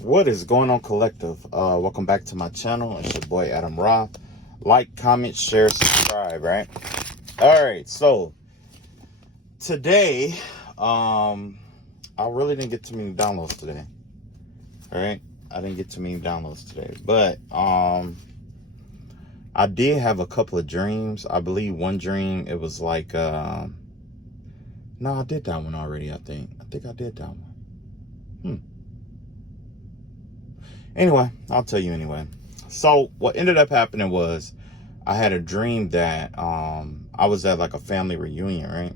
What is going on, collective? Welcome back to my channel. It's your boy Adam Ra. Like, comment, share, subscribe, right? All right, so today, I really didn't get too many downloads today. All right, I didn't get too many downloads today, but I did have a couple of dreams. I believe one dream, it was like no, I did that one already. I think I did that one. Anyway, I'll tell you anyway. So what ended up happening was I had a dream that I was at like a family reunion, right?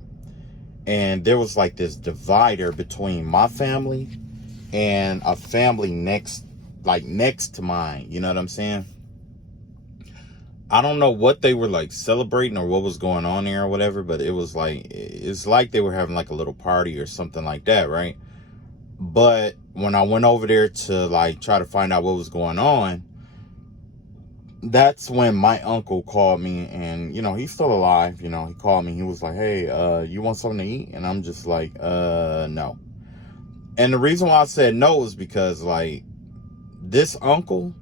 And there was like this divider between my family and a family next to mine. You know what I'm saying? I don't know what they were like celebrating or what was going on there or whatever, but it's like they were having like a little party or something like that, right? But when I went over there to like try to find out what was going on, that's when my uncle called me, and he's still alive. He called me. He was like, hey, you want something to eat? And I'm just like, no. And the reason why I said no is because like this uncle,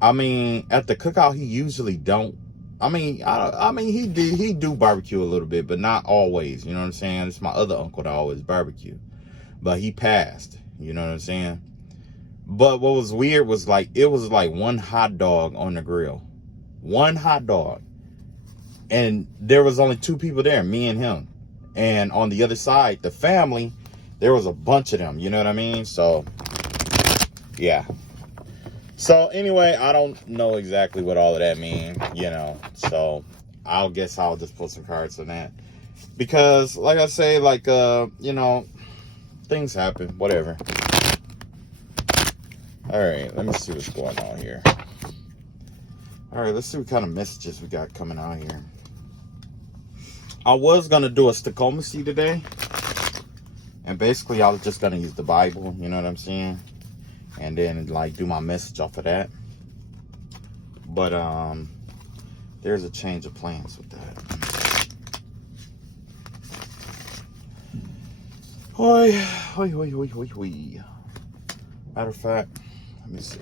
I mean, at the cookout, he usually don't. I mean, he do barbecue a little bit, but not always. You know what I'm saying? It's my other uncle that always barbecue, but he passed. You know what I'm saying? But what was weird was like, it was like one hot dog on the grill. One hot dog. And there was only two people there, me and him. And on the other side, the family, there was a bunch of them. You know what I mean? So, yeah. So, anyway, I don't know exactly what all of that means, So, guess I'll just put some cards on that. Because, like I say, like, things happen. Whatever. All right, let me see what's going on here. All right, let's see what kind of messages we got coming out here. I was going to do a stichomacy today. And basically, I was just going to use the Bible, you know what I'm saying? And then, like, do my message off of that. But, there's a change of plans with that. Hoi, hoi, hoi, hoi, hoi, hoi. Matter of fact, let me see.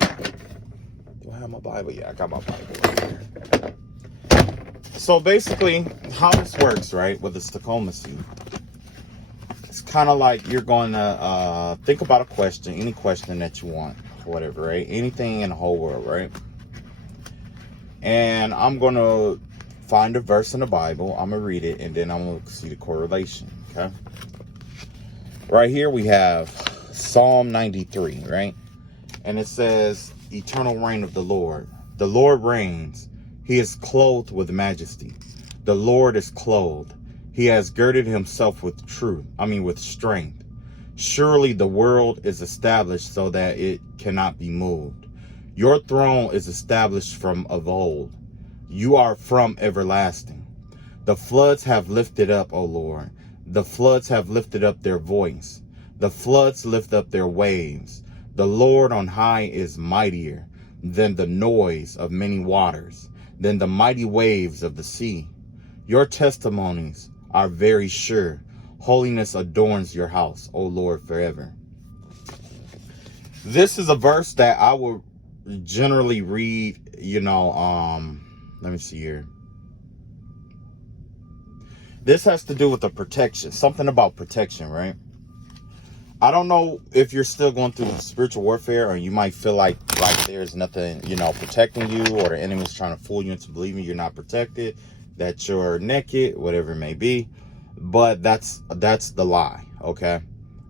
Do I have my Bible? Yeah, I got my Bible right here. So basically, how this works, right, with the stichomacy, it's kind of like you're going to think about a question, any question that you want, whatever, right? Anything in the whole world, right? And I'm going to find a verse in the Bible. I'm going to read it, and then I'm going to see the correlation, okay? Right here we have Psalm 93, right? And it says, eternal reign of the Lord. The Lord reigns. He is clothed with majesty. The Lord is clothed. He has girded himself with with strength. Surely the world is established so that it cannot be moved. Your throne is established from of old. You are from everlasting. The floods have lifted up, O Lord. The floods have lifted up their voice. The floods lift up their waves. The Lord on high is mightier than the noise of many waters, than the mighty waves of the sea. Your testimonies are very sure. Holiness adorns your house, O Lord, forever. This is a verse that I will generally read, let me see here. This has to do with the protection, something about protection, right? I don't know if you're still going through spiritual warfare, or you might feel like there's nothing, protecting you, or the enemy's trying to fool you into believing you're not protected, that you're naked, whatever it may be. But that's the lie, okay?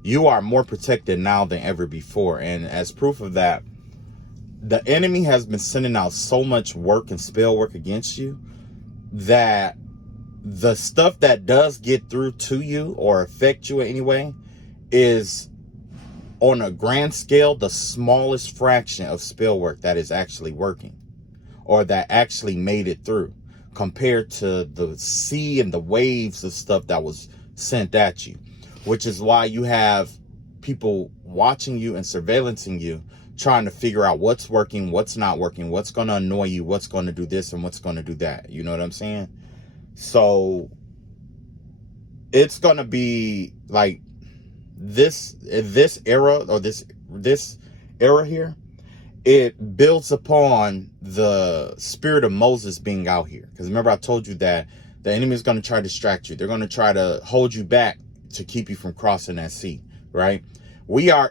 You are more protected now than ever before. And as proof of that, the enemy has been sending out so much work and spell work against you that the stuff that does get through to you or affect you in any way is, on a grand scale, the smallest fraction of spell work that is actually working, or that actually made it through, compared to the sea and the waves of stuff that was sent at you. Which is why you have people watching you and surveillancing you, trying to figure out what's working, what's not working, what's going to annoy you, what's going to do this and what's going to do that. You know what I'm saying? So it's going to be like this era, or this era here, it builds upon the spirit of Moses being out here. Because remember, I told you that the enemy is going to try to distract you. They're going to try to hold you back to keep you from crossing that sea, right? We are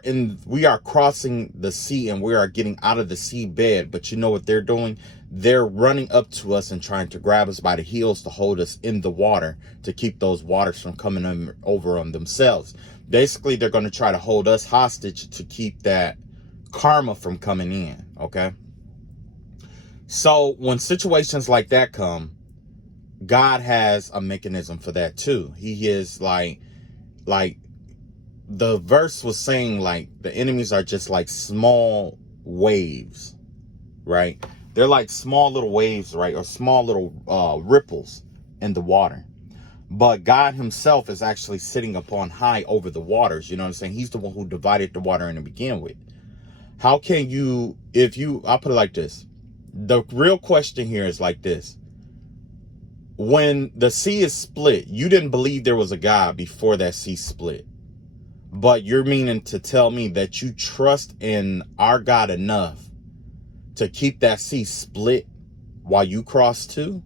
crossing the sea, and we are getting out of the sea bed. But you know what they're doing? They're running up to us and trying to grab us by the heels to hold us in the water, to keep those waters from coming over on themselves. Basically, they're going to try to hold us hostage to keep that karma from coming in. Okay. So when situations like that come, God has a mechanism for that too. He is like the verse was saying, like, the enemies are just like small waves, right? They're like small little waves, right? Or small little ripples in the water. But God himself is actually sitting upon high over the waters. You know what I'm saying? He's the one who divided the water to begin with. How can you, I'll put it like this. The real question here is like this. When the sea is split, you didn't believe there was a God before that sea split. But you're meaning to tell me that you trust in our God enough to keep that sea split while you cross too?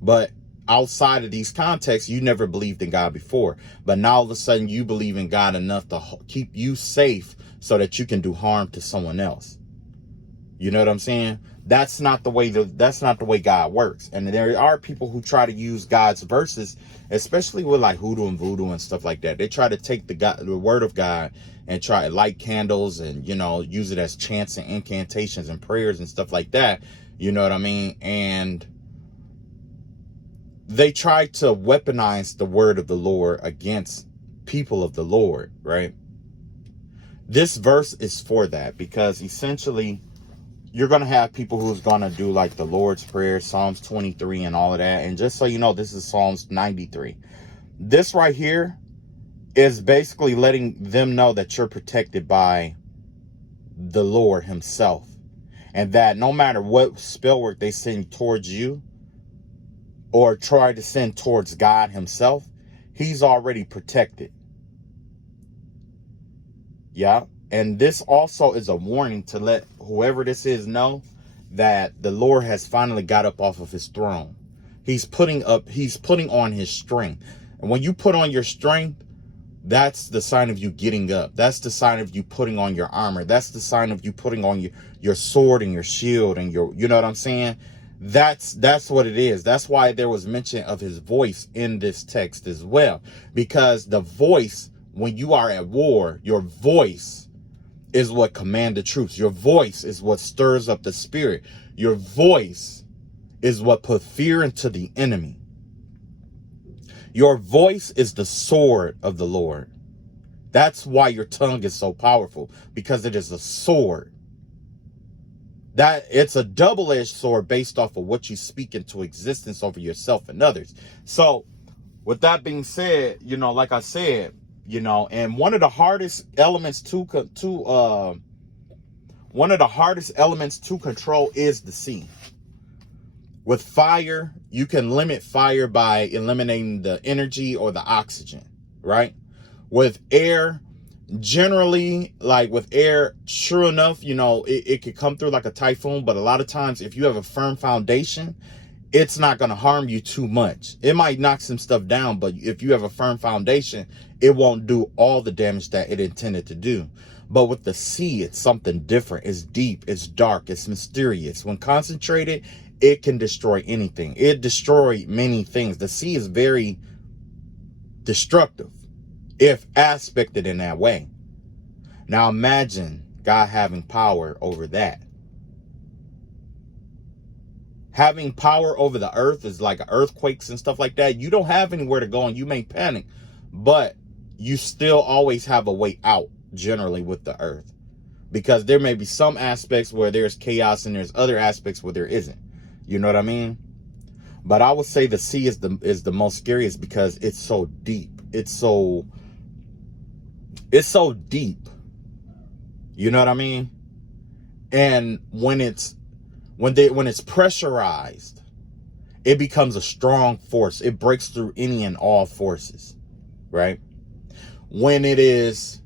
But outside of these contexts, you never believed in God before. But now all of a sudden you believe in God enough to keep you safe so that you can do harm to someone else. You know what I'm saying? That's not the way God works. And there are people who try to use God's verses, especially with like hoodoo and voodoo and stuff like that. They try to take the word of God and try to light candles and, you know, use it as chants and incantations and prayers and stuff like that. You know what I mean? And they try to weaponize the word of the Lord against people of the Lord, right? This verse is for that, because essentially you're going to have people who's going to do like the Lord's Prayer, Psalms 23 and all of that. And just so you know, this is Psalms 93. This right here is basically letting them know that you're protected by the Lord himself. And that no matter what spell work they send towards you or try to send towards God himself, he's already protected. Yeah. And this also is a warning to let whoever this is know that the Lord has finally got up off of his throne. He's putting on his strength. And when you put on your strength, that's the sign of you getting up. That's the sign of you putting on your armor. That's the sign of you putting on your sword and your shield and you know what I'm saying? That's what it is. That's why there was mention of his voice in this text as well. Because the voice, when you are at war, your voice is what commands the troops. Your voice is what stirs up the spirit. Your voice is what put fear into the enemy. Your voice is the sword of the Lord. That's why your tongue is so powerful, because it is a sword. That it's a double-edged sword based off of what you speak into existence over yourself and others. So with that being said, you know, like I said, you know, and one of the hardest elements to control is the sea. With fire, you can limit fire by eliminating the energy or the oxygen, right? With air, generally, like with air, sure enough, you know, it could come through like a typhoon, but a lot of times if you have a firm foundation, it's not going to harm you too much. It might knock some stuff down, but if you have a firm foundation, it won't do all the damage that it intended to do. But with the sea, it's something different. It's deep, it's dark, it's mysterious. When concentrated, it can destroy anything. It destroyed many things. The sea is very destructive if aspected in that way. Now imagine God having power over that. Having power over the earth is like earthquakes and stuff like that. You don't have anywhere to go and you may panic, but you still always have a way out generally with the earth, because there may be some aspects where there's chaos and there's other aspects where there isn't. You know what I mean? But I would say the sea is the most scariest because it's so deep. It's so deep. You know what I mean? And when it's pressurized, it becomes a strong force. It breaks through any and all forces, right? When it is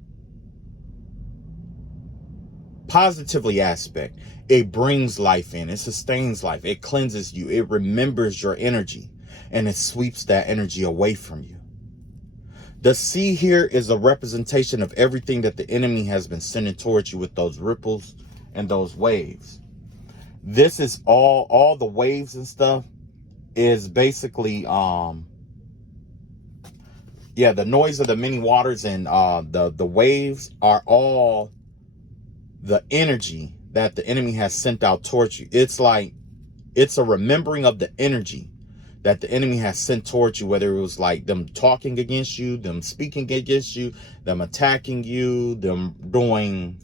positively aspect. It brings life in, it sustains life, it cleanses you, it remembers your energy, and it sweeps that energy away from you. The sea here is a representation of everything that the enemy has been sending towards you with those ripples and those waves. This is all the waves and stuff is basically the noise of the many waters, and the waves are all the energy that the enemy has sent out towards you. It's like, it's a remembering of the energy that the enemy has sent towards you, whether it was like them talking against you, them speaking against you, them attacking you, them doing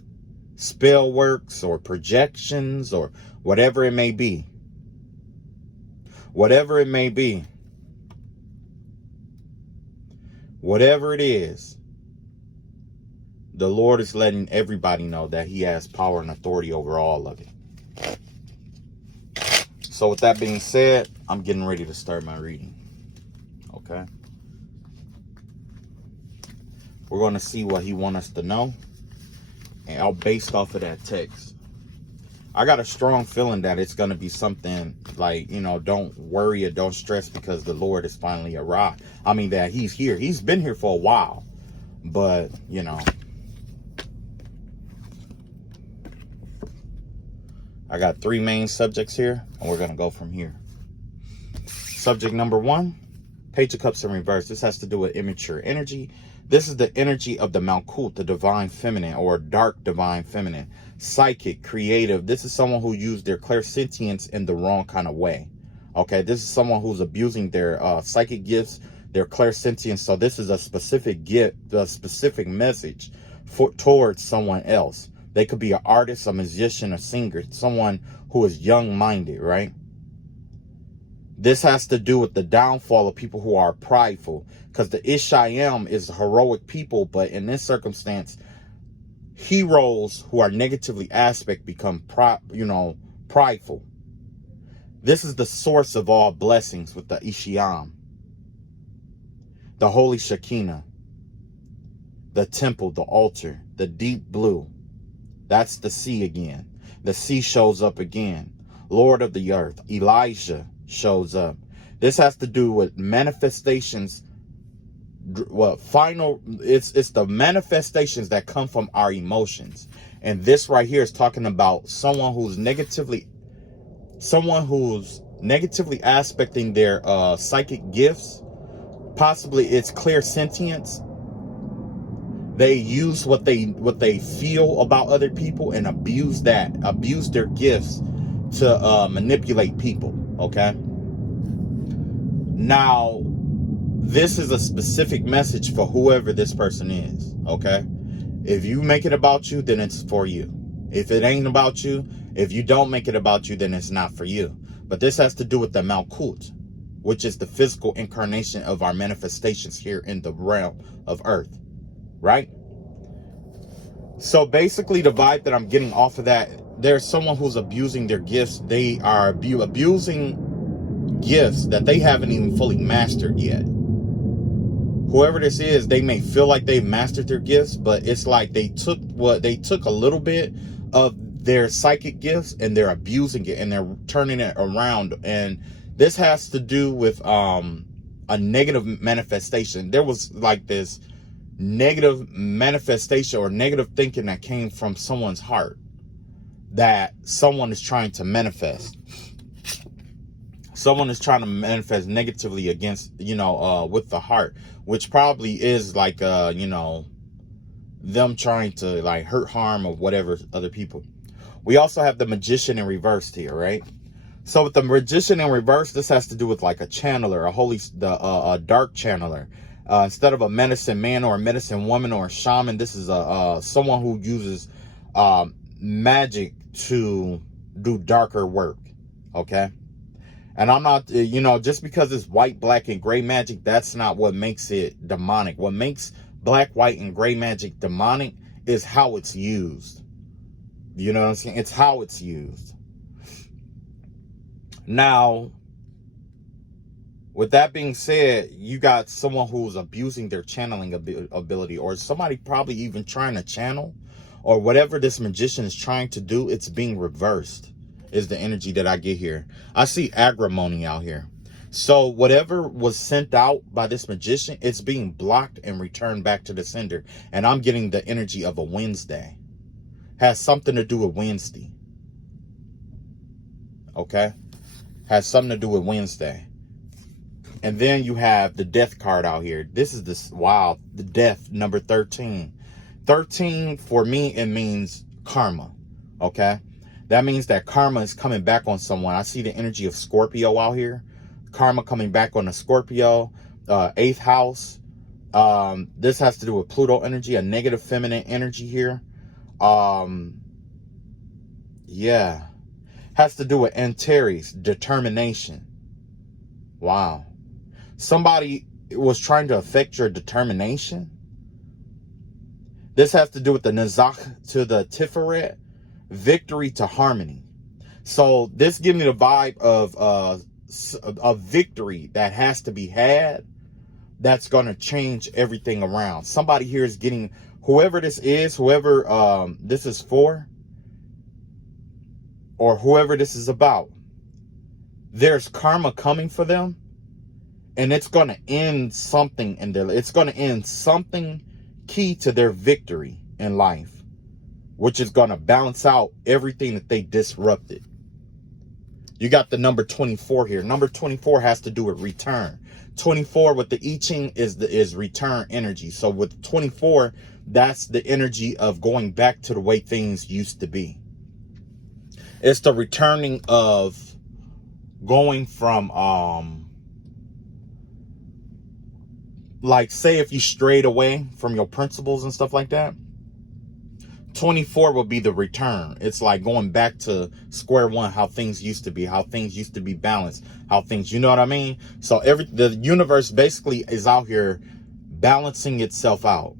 spell works or projections or whatever it may be. Whatever it may be. Whatever it is, the Lord is letting everybody know that he has power and authority over all of it. So with that being said, I'm getting ready to start my reading. Okay. We're going to see what he wants us to know, and I'll based off of that text. I got a strong feeling that it's going to be something like, don't worry or don't stress, because the Lord is finally arrived. I mean, that he's here. He's been here for a while, but, I got 3 main subjects here, and we're going to go from here. Subject number 1, Page of Cups in reverse. This has to do with immature energy. This is the energy of the Malkut, the divine feminine, or dark divine feminine. Psychic, creative. This is someone who used their clairsentience in the wrong kind of way. Okay, this is someone who's abusing their psychic gifts, their clairsentience. So this is a specific gift, a specific message towards someone else. They could be an artist, a musician, a singer, someone who is young-minded, right? This has to do with the downfall of people who are prideful, because the Ishayim is heroic people, but in this circumstance, heroes who are negatively aspect become prideful. This is the source of all blessings with the Ishayim, the holy Shekinah, the temple, the altar, the deep blue. That's the sea again. The sea shows up again. Lord of the earth, Elijah shows up. This has to do with manifestations. It's the manifestations that come from our emotions. And this right here is talking about someone who's negatively aspecting their psychic gifts. Possibly it's clairsentience. They use what they feel about other people and abuse their gifts to manipulate people. Okay. Now, this is a specific message for whoever this person is. Okay. If you make it about you, then it's for you. If it ain't about you, if you don't make it about you, then it's not for you. But this has to do with the Malkut, which is the physical incarnation of our manifestations here in the realm of earth. Right? So basically the vibe that I'm getting off of that, there's someone who's abusing their gifts. They are abusing gifts that they haven't even fully mastered yet. Whoever this is, they may feel like they've mastered their gifts, but it's like they took a little bit of their psychic gifts and they're abusing it and they're turning it around. And this has to do with a negative manifestation. There was like this negative manifestation or negative thinking that came from someone's heart that someone is trying to manifest. Someone is trying to manifest negatively against, with the heart, which probably is like, them trying to like hurt, harm, or whatever other people. We also have the Magician in reverse here, right? So with the Magician in reverse, this has to do with like a channeler, a dark channeler. Instead of a medicine man or a medicine woman or a shaman, this is someone who uses magic to do darker work. Okay. And I'm not, just because it's white, black, and gray magic, that's not what makes it demonic. What makes black, white, and gray magic demonic is how it's used. You know what I'm saying? It's how it's used. Now, with that being said, you got someone who's abusing their channeling ability, or somebody probably even trying to channel, or whatever this magician is trying to do, it's being reversed, is the energy that I get here. I see agrimony out here. So whatever was sent out by this magician, it's being blocked and returned back to the sender. And I'm getting the energy of a Wednesday. Has something to do with Wednesday. Okay? Has something to do with Wednesday. And then you have the death card out here. This is this, wow, the death, number 13. 13, for me, it means karma. Okay? That means that karma is coming back on someone. I see the energy of Scorpio out here. Karma coming back on the Scorpio, 8th house. This has to do with Pluto energy, a negative feminine energy here. Yeah. Has to do with Antares, determination. Wow. Somebody was trying to affect your determination. This has to do with the Nazak to the Tiferet, victory to harmony. So this gives me the vibe of a victory that has to be had, that's going to change everything around. Somebody here is getting, whoever this is, whoever this is for, or whoever this is about, there's karma coming for them, and it's going to end something in their, it's going to end something key to their victory in life, which is going to balance out everything that they disrupted. You got the number 24 here. Number 24 has to do with return. 24 with the I Ching is return energy. So with 24, that's the energy of going back to the way things used to be. It's the returning of going from, like, say if you strayed away from your principles and stuff like that, 24 will be the return. It's like going back to square one, how things used to be, how things used to be balanced, how things, you know what I mean? So the universe basically is out here balancing itself out.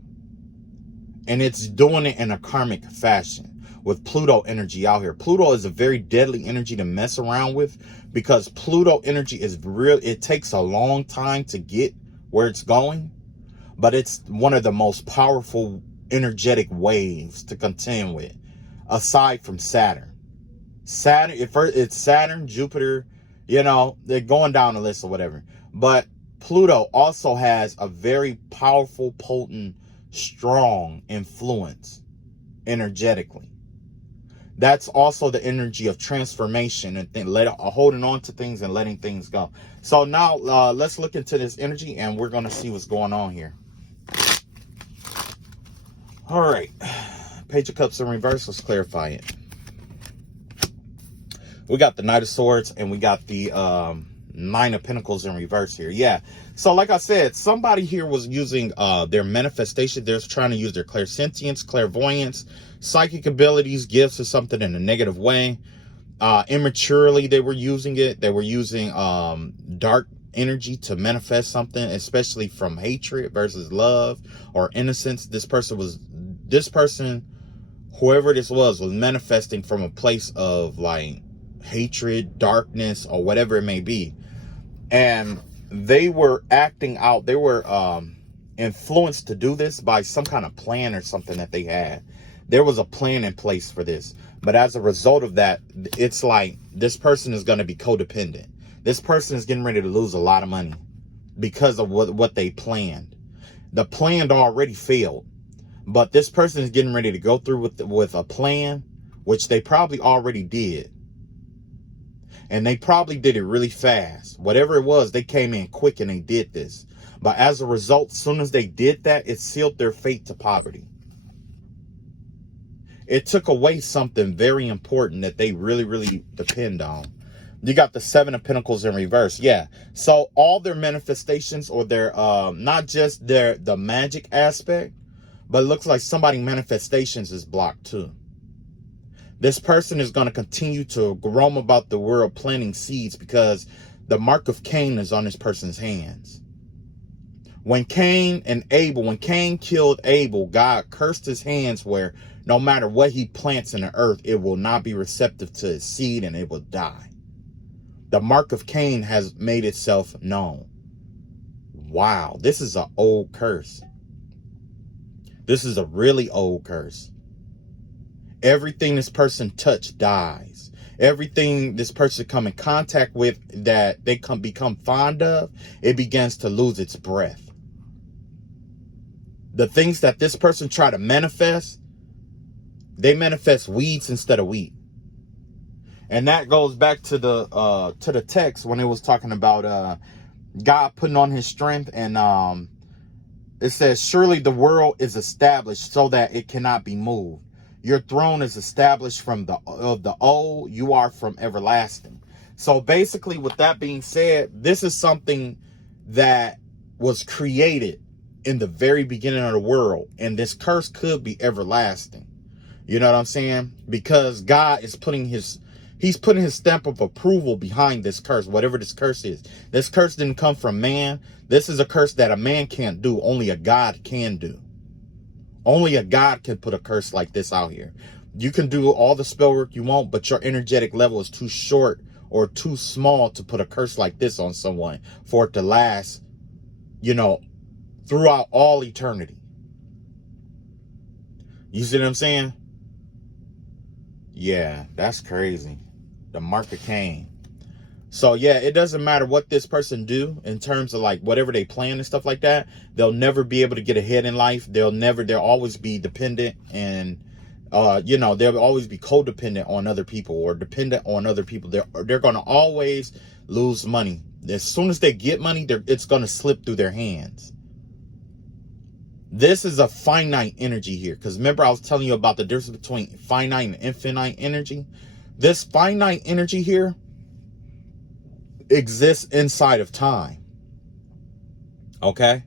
And it's doing it in a karmic fashion with Pluto energy out here. Pluto is a very deadly energy to mess around with, because Pluto energy is real. It takes a long time to get where it's going, but it's one of the most powerful energetic waves to contend with, aside from Saturn. It's Saturn, Jupiter, you know, they're going down the list or whatever. But Pluto also has a very powerful, potent, strong influence energetically. That's also the energy of transformation and holding on to things and letting things go. So now let's look into this energy, and we're going to see what's going on here. All right, Page of Cups in reverse. Let's clarify it. We got the Knight of Swords, and we got the Nine of Pentacles in reverse here. Yeah. So like I said, somebody here was using their manifestation. They're trying to use their clairsentience, clairvoyance, psychic abilities, gifts, or something in a negative way. Immaturely, they were using it. They were using dark energy to manifest something, especially from hatred versus love or innocence. This person, whoever this was manifesting from a place of like hatred, darkness, or whatever it may be. And they were acting out, they were influenced to do this by some kind of plan or something that they had. There was a plan in place for this. But as a result of that, it's like this person is going to be codependent. This person is getting ready to lose a lot of money because of what they planned. The plan already failed. But this person is getting ready to go through with a plan, which they probably already did. And they probably did it really fast. Whatever it was, they came in quick and they did this. But as a result, as soon as they did that, it sealed their fate to poverty. It took away something very important that they really, really depend on. You got the Seven of Pentacles in reverse. Yeah. So all their manifestations, or their, not just the magic aspect, but it looks like somebody's manifestations is blocked too. This person is going to continue to roam about the world planting seeds, because the mark of Cain is on this person's hands. When Cain killed Abel, God cursed his hands, where no matter what he plants in the earth, it will not be receptive to his seed and it will die. The mark of Cain has made itself known. Wow, this is an old curse. This is a really old curse. Everything this person touch dies. Everything this person come in contact with that they become fond of, it begins to lose its breath. The things that this person try to manifest, they manifest weeds instead of wheat. And that goes back to the text when it was talking about God putting on his strength, and it says, surely the world is established so that it cannot be moved. Your throne is established from the old, you are from everlasting. So basically, with that being said, this is something that was created in the very beginning of the world, and this curse could be everlasting. You know what I'm saying? Because God is he's putting his stamp of approval behind this curse, whatever this curse is. This curse didn't come from man. This is a curse that a man can't do. Only a God can do. Only a God can put a curse like this out here. You can do all the spell work you want, but your energetic level is too short or too small to put a curse like this on someone for it to last, throughout all eternity. You see what I'm saying? Yeah, that's crazy. The mark of Cain. So yeah, it doesn't matter what this person do in terms of like whatever they plan and stuff like that. They'll never be able to get ahead in life. They'll always be dependent, and they'll always be codependent on other people or dependent on other people. They're going to always lose money. As soon as they get money, it's going to slip through their hands. This is a finite energy here, because remember I was telling you about the difference between finite and infinite energy. This finite energy here exists inside of time. Okay?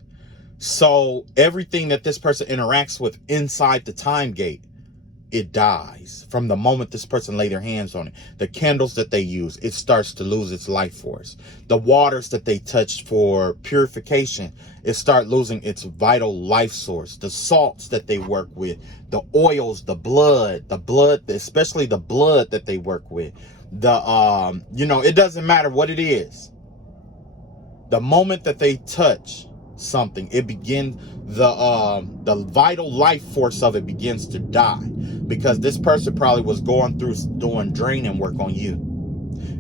So everything that this person interacts with inside the time gate, it dies from the moment this person lay their hands on it. The candles that they use, it starts to lose its life force. The waters that they touch for purification, it starts losing its vital life source. The salts that they work with, the oils, the blood, especially the blood that they work with. It doesn't matter what it is. The moment that they touch something, it begins, the vital life force of it begins to die, because this person probably was going through doing draining work on you,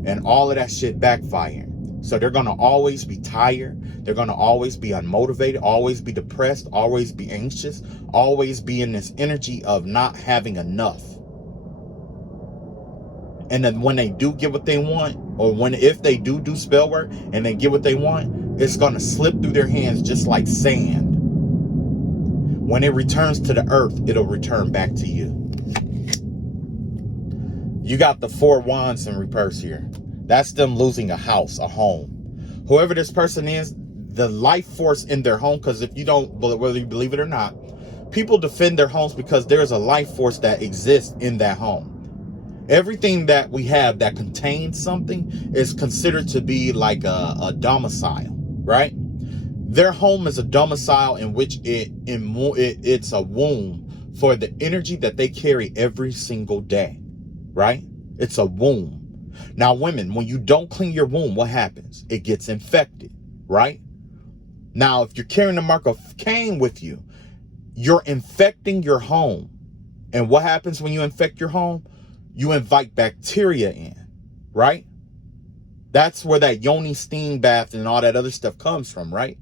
and all of that shit backfired. So they're going to always be tired. They're going to always be unmotivated, always be depressed, always be anxious, always be in this energy of not having enough. And then when they do get what they want, or if they do spell work and they get what they want, it's going to slip through their hands just like sand. When it returns to the earth, it'll return back to you. You got the 4 wands in reverse here. That's them losing a house, a home. Whoever this person is, the life force in their home, because if you don't, whether you believe it or not, people defend their homes because there's a life force that exists in that home. Everything that we have that contains something is considered to be like a domicile, right? Their home is a domicile in which it's a womb for the energy that they carry every single day, right? It's a womb. Now, women, when you don't clean your womb, what happens? It gets infected, right? Now, if you're carrying the mark of Cain with you, you're infecting your home. And what happens when you infect your home? You invite bacteria in, right? That's where that yoni steam bath and all that other stuff comes from, right?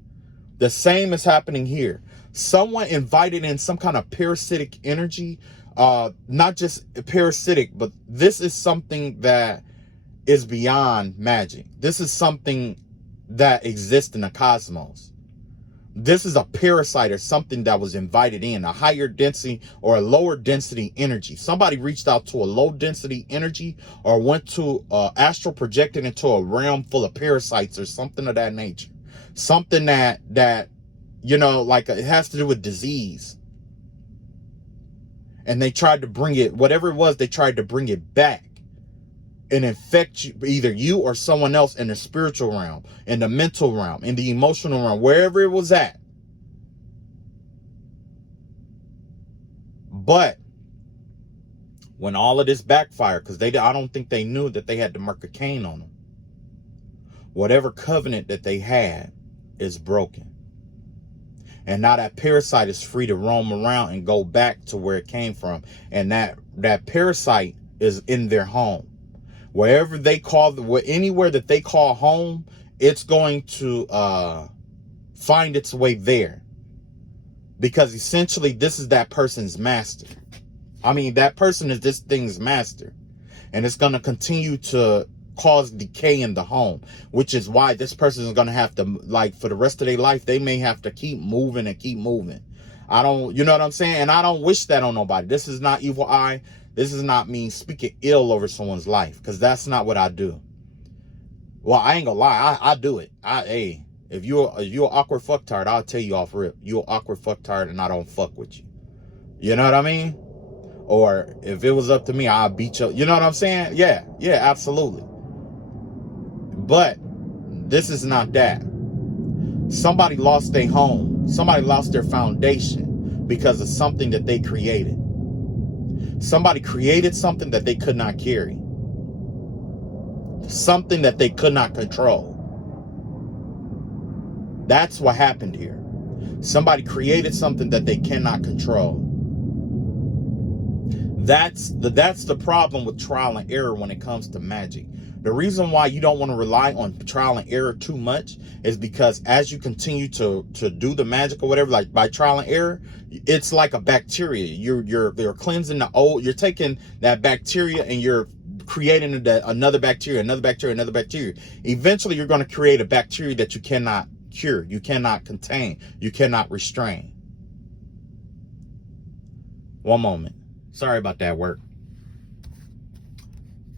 The same is happening here. Someone invited in some kind of parasitic energy, not just parasitic, but this is something that is beyond magic. This is something that exists in the cosmos. This is a parasite or something that was invited in, a higher density or a lower density energy. Somebody reached out to a low density energy or went to astral projected into a realm full of parasites or something of that nature. Something that like it has to do with disease. And they tried to bring it, whatever it was, they tried to bring it back and infect you, either you or someone else, in the spiritual realm, in the mental realm, in the emotional realm, wherever it was at. But when all of this backfired, because I don't think they knew that they had the mark of Cain on them, whatever covenant that they had is broken. And now that parasite is free to roam around and go back to where it came from. And that parasite is in their home. Wherever they call, anywhere that they call home, it's going to find its way there. Because essentially, this is that person's master. I mean, that person is this thing's master. And it's going to continue to cause decay in the home, which is why this person is going to have to, like, for the rest of their life, they may have to keep moving and keep moving. You know what I'm saying? And I don't wish that on nobody. This is not evil eye. This is not me speaking ill over someone's life, because that's not what I do. Well, I ain't gonna lie. I do it. Hey, if you're an awkward fucktard, I'll tell you off rip. You're an awkward fucktard and I don't fuck with you. You know what I mean? Or if it was up to me, I'll beat you. You know what I'm saying? Yeah, absolutely. But this is not that. Somebody lost their home. Somebody lost their foundation because of something that they created. Somebody created something that they could not carry. Something that they could not control. That's what happened here. Somebody created something that they cannot control. That's the problem with trial and error when it comes to magic. The reason why you don't want to rely on trial and error too much is because as you continue to do the magic or whatever, like by trial and error, it's like a bacteria. You're cleansing the old. You're taking that bacteria and you're creating another bacteria. Eventually, you're going to create a bacteria that you cannot cure, you cannot contain, you cannot restrain. One moment. Sorry about that work.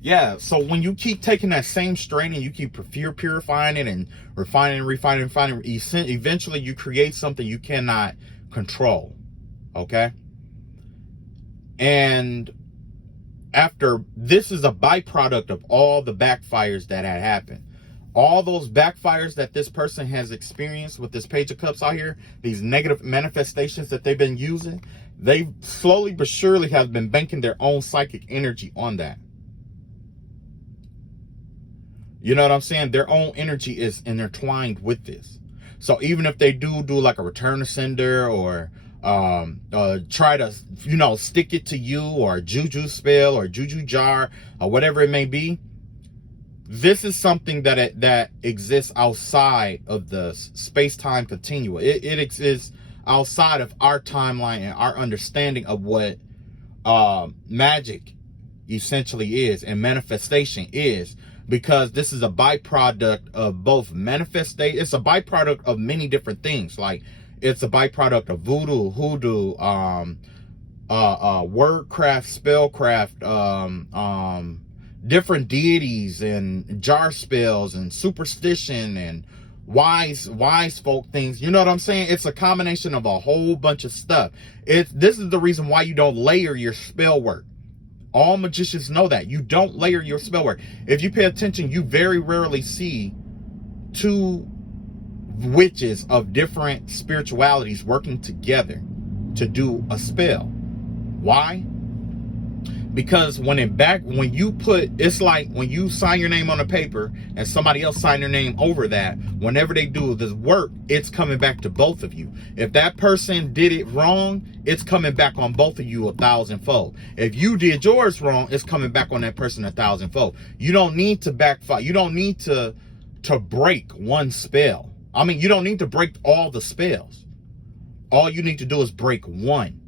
Yeah, so when you keep taking that same strain and you keep purifying it and refining, eventually you create something you cannot control. Okay? And after, this is a byproduct of all the backfires that had happened. All those backfires that this person has experienced with this Page of Cups out here, these negative manifestations that they've been using, they slowly but surely have been banking their own psychic energy on that. You know what I'm saying? Their own energy is intertwined with this. So even if they do like a return to sender or try to, stick it to you, or a juju spell or juju jar or whatever it may be, this is something that exists outside of the space-time continuum. It exists outside of our timeline and our understanding of what magic essentially is and manifestation is, because this is a byproduct of both manifestation. It's a byproduct of many different things. Like, it's a byproduct of voodoo, hoodoo, wordcraft, spellcraft, different deities and jar spells and superstition and wise folk things. You know what I'm saying? It's a combination of a whole bunch of stuff. This is the reason why you don't layer your spell work. All magicians know that. You don't layer your spell work. If you pay attention, you very rarely see two witches of different spiritualities working together to do a spell. Why? Because when you put, it's like when you sign your name on a paper and somebody else sign their name over that, whenever they do this work, it's coming back to both of you. If that person did it wrong, it's coming back on both of you 1,000-fold. If you did yours wrong, it's coming back on that person 1,000-fold. You don't need to backfire. You don't need to break one spell. I mean, you don't need to break all the spells. All you need to do is break one.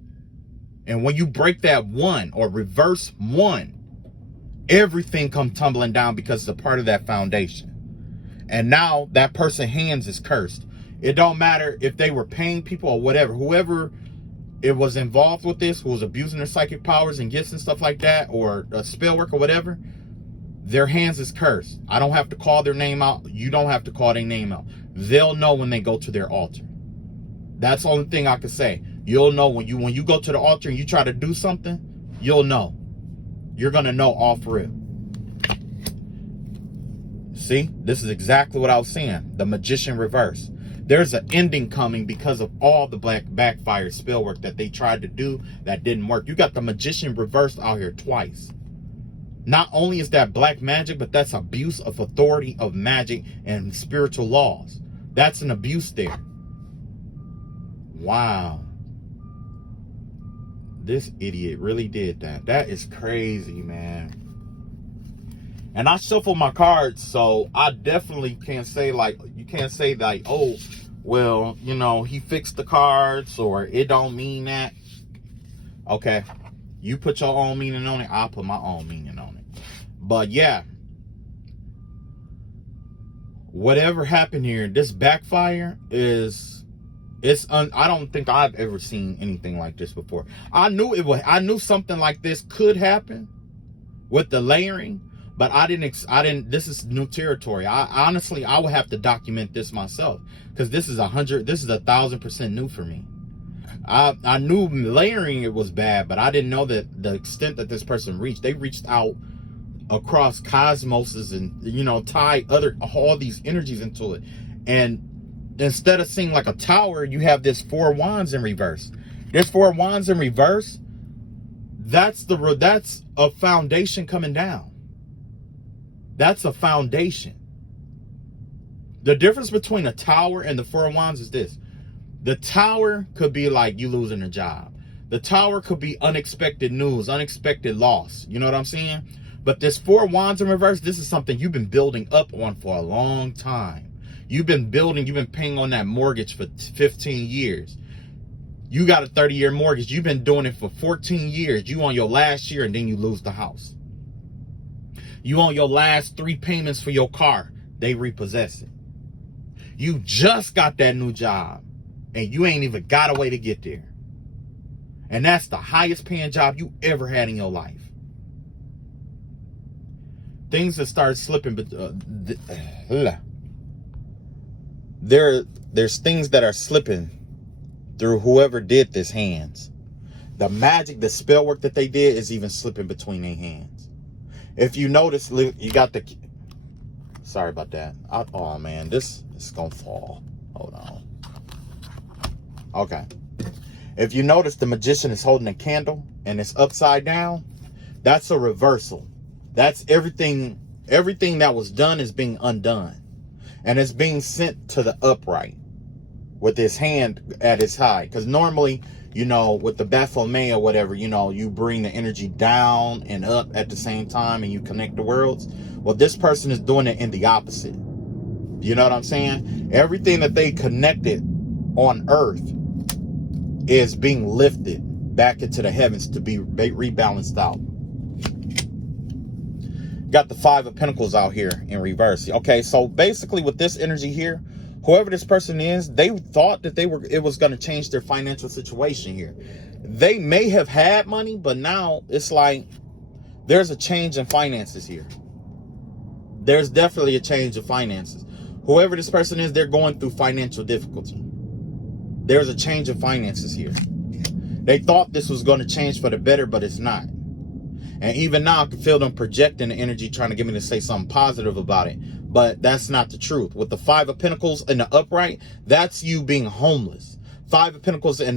And when you break that one or reverse one, everything comes tumbling down because it's a part of that foundation. And now that person's hands is cursed. It don't matter if they were paying people or whatever. Whoever it was involved with this, who was abusing their psychic powers and gifts and stuff like that, or a spell work or whatever, their hands is cursed. I don't have to call their name out. You don't have to call their name out. They'll know when they go to their altar. That's the only thing I can say. You'll know when you go to the altar and you try to do something, you'll know. You're going to know off rip. See, this is exactly what I was saying. The magician reverse. There's an ending coming because of all the backfire spell work that they tried to do that didn't work. You got the magician reversed out here twice. Not only is that black magic, but that's abuse of authority of magic and spiritual laws. That's an abuse there. Wow. This idiot really did that. That is crazy, man. And I shuffle my cards, so I definitely can't say like, you can't say like, oh, well, you know, he fixed the cards or it don't mean that. Okay. You put your own meaning on it, I'll put my own meaning on it. But yeah. Whatever happened here, this backfire is, I don't think I've ever seen anything like this before. I knew something like this could happen with the layering, but I didn't, this is new territory. I honestly, I would have to document this myself, because this is 1,000% new for me. I knew layering it was bad, but I didn't know that the extent that this person reached. They reached out across cosmoses and, you know, tie all these energies into it. And instead of seeing like a tower, you have this 4 wands in reverse. This 4 wands in reverse, that's a foundation coming down. That's a foundation. The difference between a tower and the 4 wands is this. The tower could be like you losing a job. The tower could be unexpected news, unexpected loss. You know what I'm saying? But this 4 wands in reverse, this is something you've been building up on for a long time. You've been paying on that mortgage for 15 years. You got a 30-year mortgage. You've been doing it for 14 years. You on your last year and then you lose the house. You on your last 3 payments for your car. They repossess it. You just got that new job and you ain't even got a way to get there. And that's the highest paying job you ever had in your life. Things that start slipping, but there's things that are slipping through whoever did this hands. The magic, the spell work that they did is even slipping between their hands. If you notice, you got the, sorry about that. Oh man, this is gonna fall. Hold on. Okay. If you notice, the magician is holding a candle and it's upside down. That's a reversal. That's everything that was done is being undone. And it's being sent to the upright with his hand at its high. Because normally, you know, with the Baphomet or whatever, you know, you bring the energy down and up at the same time and you connect the worlds. Well, this person is doing it in the opposite. You know what I'm saying? Everything that they connected on earth is being lifted back into the heavens to be rebalanced out. Got the 5 of Pentacles out here in reverse. Okay, so basically with this energy here, whoever this person is, they thought that it was going to change their financial situation here. They may have had money, but now it's like there's a change in finances here. There's definitely a change in finances. Whoever this person is, they're going through financial difficulty. There's a change in finances here. They thought this was going to change for the better, but it's not. And even now, I can feel them projecting the energy, trying to get me to say something positive about it. But that's not the truth. With the 5 of Pentacles in the upright, that's you being homeless. 5 of Pentacles in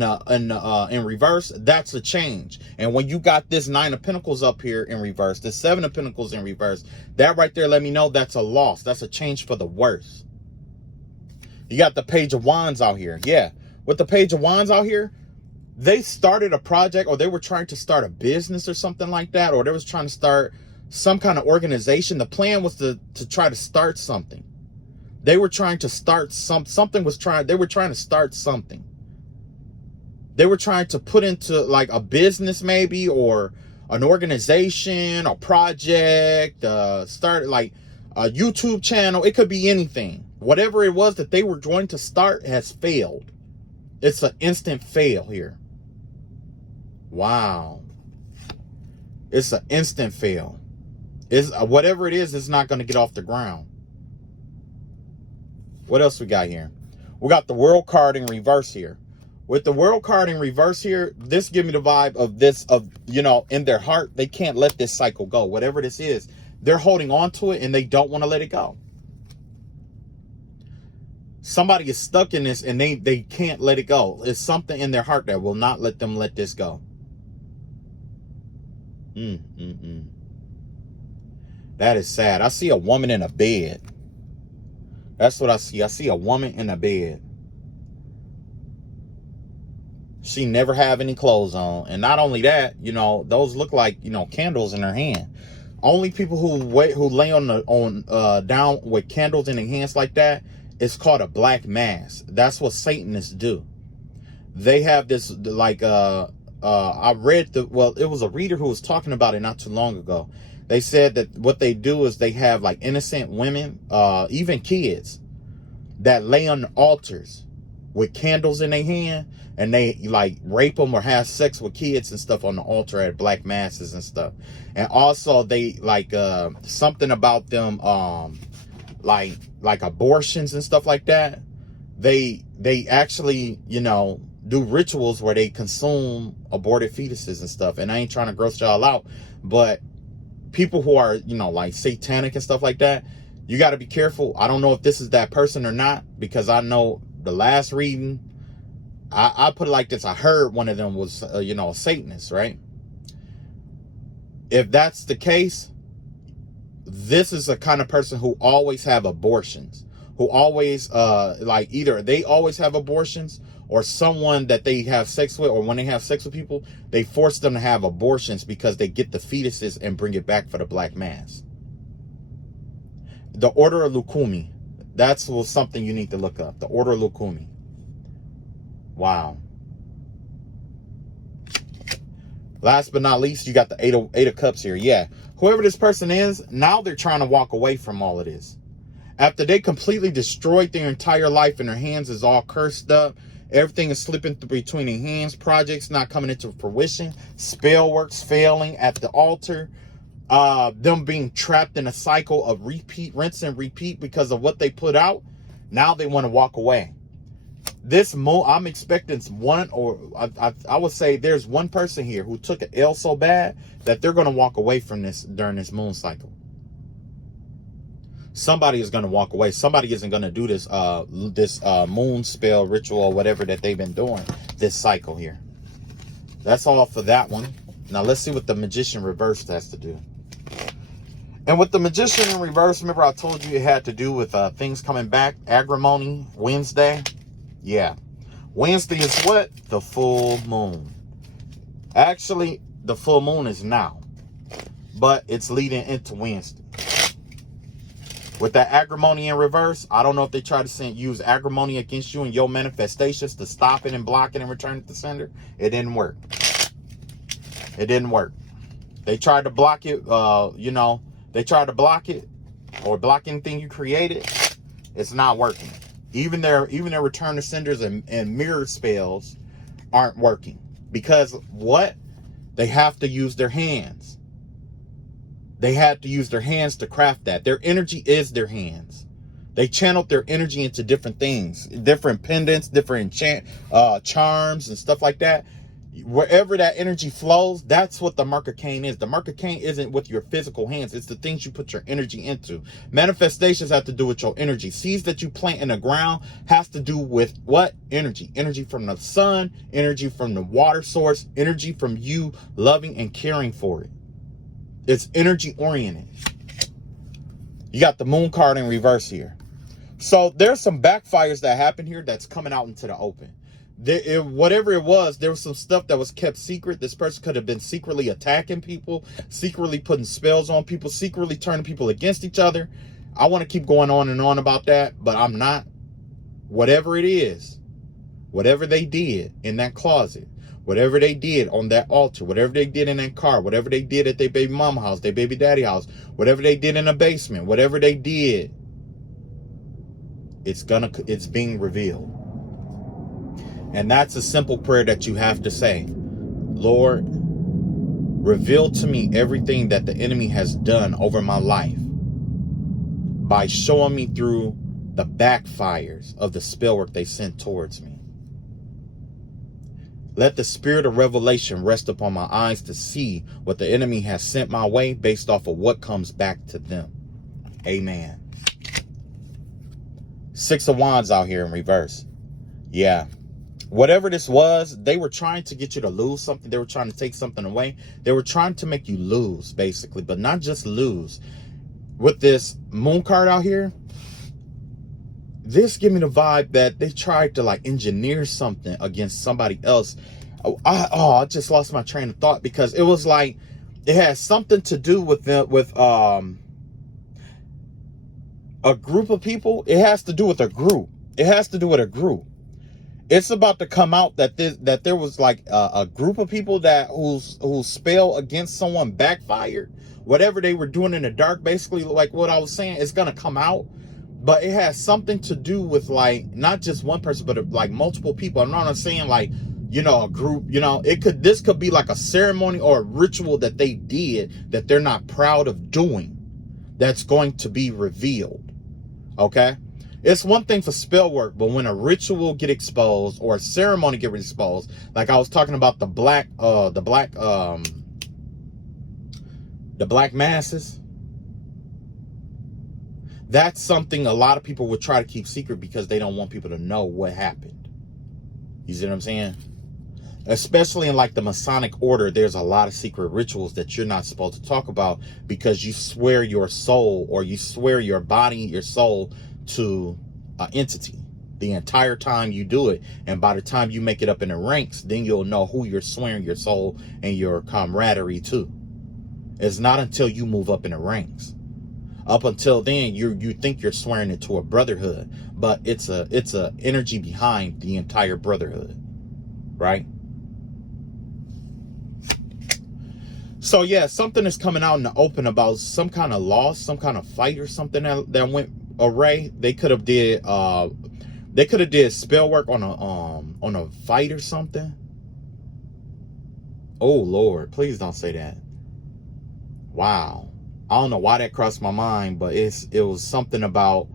reverse, that's a change. And when you got this 9 of Pentacles up here in reverse, the 7 of Pentacles in reverse, that right there let me know that's a loss. That's a change for the worse. You got the Page of Wands out here. Yeah. With the Page of Wands out here, they started a project, or they were trying to start a business or something like that, or they was trying to start some kind of organization. The plan was to try to start something. They were trying to start they were trying to start something. They were trying to put into like a business maybe, or an organization, a project, start like a YouTube channel. It could be anything. Whatever it was that they were going to start has failed. It's an instant fail here. Wow. It's an instant fail. It's whatever it is, it's not going to get off the ground. What else we got here? We got the World card in reverse here. With the World card in reverse here, this give me the vibe of you know, in their heart, they can't let this cycle go. Whatever this is, they're holding on to it and they don't want to let it go. Somebody is stuck in this and they can't let it go. It's something in their heart that will not let them let this go. That is sad. I see a woman in a bed. That's what I see. I see a woman in a bed. She never have any clothes on. And not only that, those look like, candles in her hand. Only people who lay down with candles in their hands like that, it's called a black mass. That's what Satanists do. They have this, like, I read it was a reader who was talking about it not too long ago. They said that what they do is they have like innocent women, even kids, that lay on altars with candles in their hand, and they like rape them or have sex with kids and stuff on the altar at black masses and stuff. And also they like something about them like abortions and stuff like that. They actually, do rituals where they consume aborted fetuses and stuff. And I ain't trying to gross y'all out, but people who are, like satanic and stuff like that, you got to be careful. I don't know if this is that person or not, because I know the last reading, I put it like this. I heard one of them was, a Satanist, right? If that's the case, this is the kind of person who always have abortions, who always, like either they always have abortions, or someone that they have sex with, or when they have sex with people, they force them to have abortions because they get the fetuses and bring it back for the black mass. The Order of Lukumi. That's something you need to look up. The Order of Lukumi. Wow. Last but not least, you got the Eight of Cups here. Yeah. Whoever this person is, now they're trying to walk away from all of this. After they completely destroyed their entire life and their hands is all cursed up, everything is slipping between their hands, projects not coming into fruition, spell works failing at the altar, them being trapped in a cycle of rinse and repeat because of what they put out. Now they want to walk away. This moon, I'm expecting one, or I would say there's one person here who took an L so bad that they're going to walk away from this during this moon cycle. Somebody is going to walk away. Somebody isn't going to do this moon spell ritual or whatever that they've been doing this cycle here. That's all for that one. Now let's see what the Magician reversed has to do. And with the Magician in reverse, remember I told you it had to do with things coming back. Agrimony, Wednesday. Yeah. Wednesday is what? The full moon. Actually, the full moon is now, but it's leading into Wednesday. With that agrimony in reverse, I don't know if they try to use agrimony against you and your manifestations to stop it and block it and return it to sender. It didn't work. It didn't work. They tried to block it, they tried to block it or block anything you created. It's not working. Even their return to senders and mirror spells aren't working. Because what? They have to use their hands. They had to use their hands to craft that. Their energy is their hands. They channeled their energy into different things, different pendants, different charms and stuff like that. Wherever that energy flows, that's what the mark of Cain is. The mark of Cain isn't with your physical hands. It's the things you put your energy into. Manifestations have to do with your energy. Seeds that you plant in the ground has to do with what? Energy. Energy from the sun, energy from the water source, energy from you loving and caring for it. It's energy oriented. You got the moon card in reverse here. So there's some backfires that happen here that's coming out into the open. Whatever it was, there was some stuff that was kept secret. This person could have been secretly attacking people, secretly putting spells on people, secretly turning people against each other. I want to keep going on and on about that, but I'm not. Whatever it is, whatever they did in that closet, whatever they did on that altar, whatever they did in that car, whatever they did at their baby mama house, their baby daddy house, whatever they did in the basement, whatever they did, it's being revealed. And that's a simple prayer that you have to say. Lord, reveal to me everything that the enemy has done over my life by showing me through the backfires of the spell work they sent towards me. Let the spirit of revelation rest upon my eyes to see what the enemy has sent my way based off of what comes back to them. Amen. Six of Wands out here in reverse. Yeah. Whatever this was, they were trying to get you to lose something. They were trying to take something away. They were trying to make you lose, basically, but not just lose. With this moon card out here, this give me the vibe that they tried to like engineer something against somebody else I just lost my train of thought, because it was like, it has something to do with a group of people. It has to do with a group. It has to do with a group. It's about to come out that there was like a group of people whose spell against someone backfired. Whatever they were doing in the dark, basically, like what I was saying, it's gonna come out. But it has something to do with, like, not just one person, but like multiple people. I'm not saying like, a group. This could be like a ceremony or a ritual that they did that they're not proud of doing, that's going to be revealed. Okay. It's one thing for spell work, but when a ritual get exposed or a ceremony get exposed, like I was talking about the black masses, that's something a lot of people would try to keep secret because they don't want people to know what happened. You see what I'm saying? Especially in like the Masonic order, there's a lot of secret rituals that you're not supposed to talk about, because you swear your soul, or you swear your body, your soul, to an entity the entire time you do it. And by the time you make it up in the ranks, then you'll know who you're swearing your soul and your camaraderie to. It's not until you move up in the ranks. Up until then, you think you're swearing it to a brotherhood, but it's a energy behind the entire brotherhood, right? So yeah, something is coming out in the open about some kind of loss, some kind of fight or something that went array. They could have did spell work on a fight or something. Oh Lord, please don't say that. Wow. I don't know why that crossed my mind, but it was something about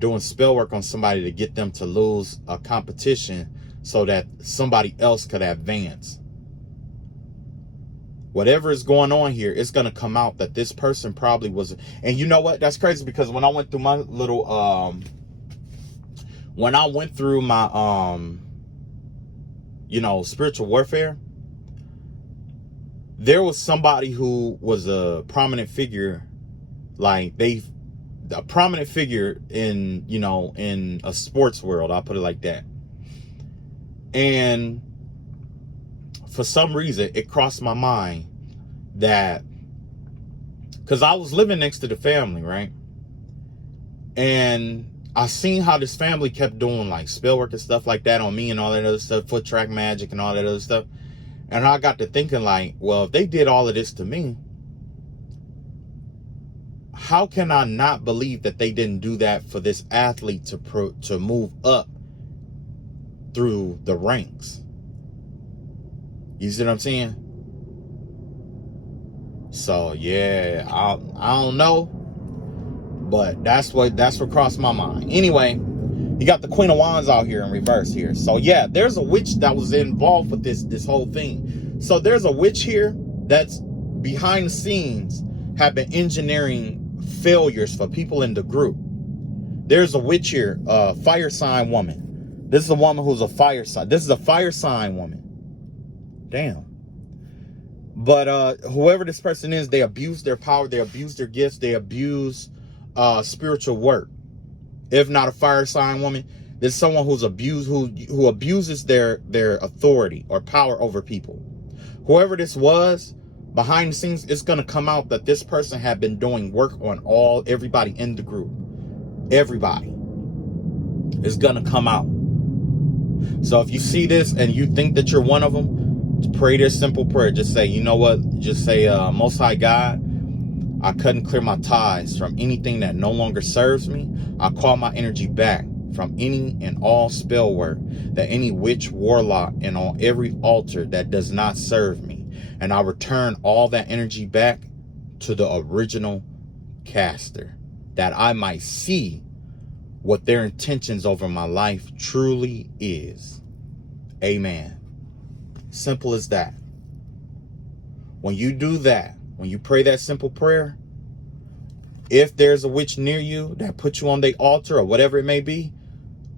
doing spell work on somebody to get them to lose a competition so that somebody else could advance. Whatever is going on here, it's going to come out that this person probably was. And you know what? That's crazy, because when I went through my little, spiritual warfare, there was somebody who was a prominent figure, like a prominent figure in, in a sports world. I'll put it like that. And for some reason, it crossed my mind that, because I was living next to the family, right? And I seen how this family kept doing like spell work and stuff like that on me and all that other stuff, foot track magic and all that other stuff. And I got to thinking like, well, if they did all of this to me, how can I not believe that they didn't do that for this athlete to move up through the ranks? You see what I'm saying? So yeah, I don't know, but that's what crossed my mind. Anyway, you got the Queen of Wands out here in reverse here. So yeah, there's a witch that was involved with this whole thing. So there's a witch here that's behind the scenes have been engineering failures for people in the group. There's a witch here, fire sign woman. This is a woman who's a fire sign. This is a fire sign woman. Damn. But whoever this person is, they abuse their power, they abuse their gifts, they abuse spiritual work. If not a fire sign woman, there's someone who's abused, who abuses their authority or power over people. Whoever this was, behind the scenes, it's gonna come out that this person had been doing work on everybody in the group. Everybody is gonna come out. So if you see this and you think that you're one of them, pray this simple prayer. Just say, you know what? Just say, Most High God, I cut and clear my ties from anything that no longer serves me. I call my energy back from any and all spell work, that any witch, warlock, and on every altar that does not serve me. And I return all that energy back to the original caster, that I might see what their intentions over my life truly is. Amen. Simple as that. When you do that, when you pray that simple prayer, if there's a witch near you that puts you on the altar or whatever it may be,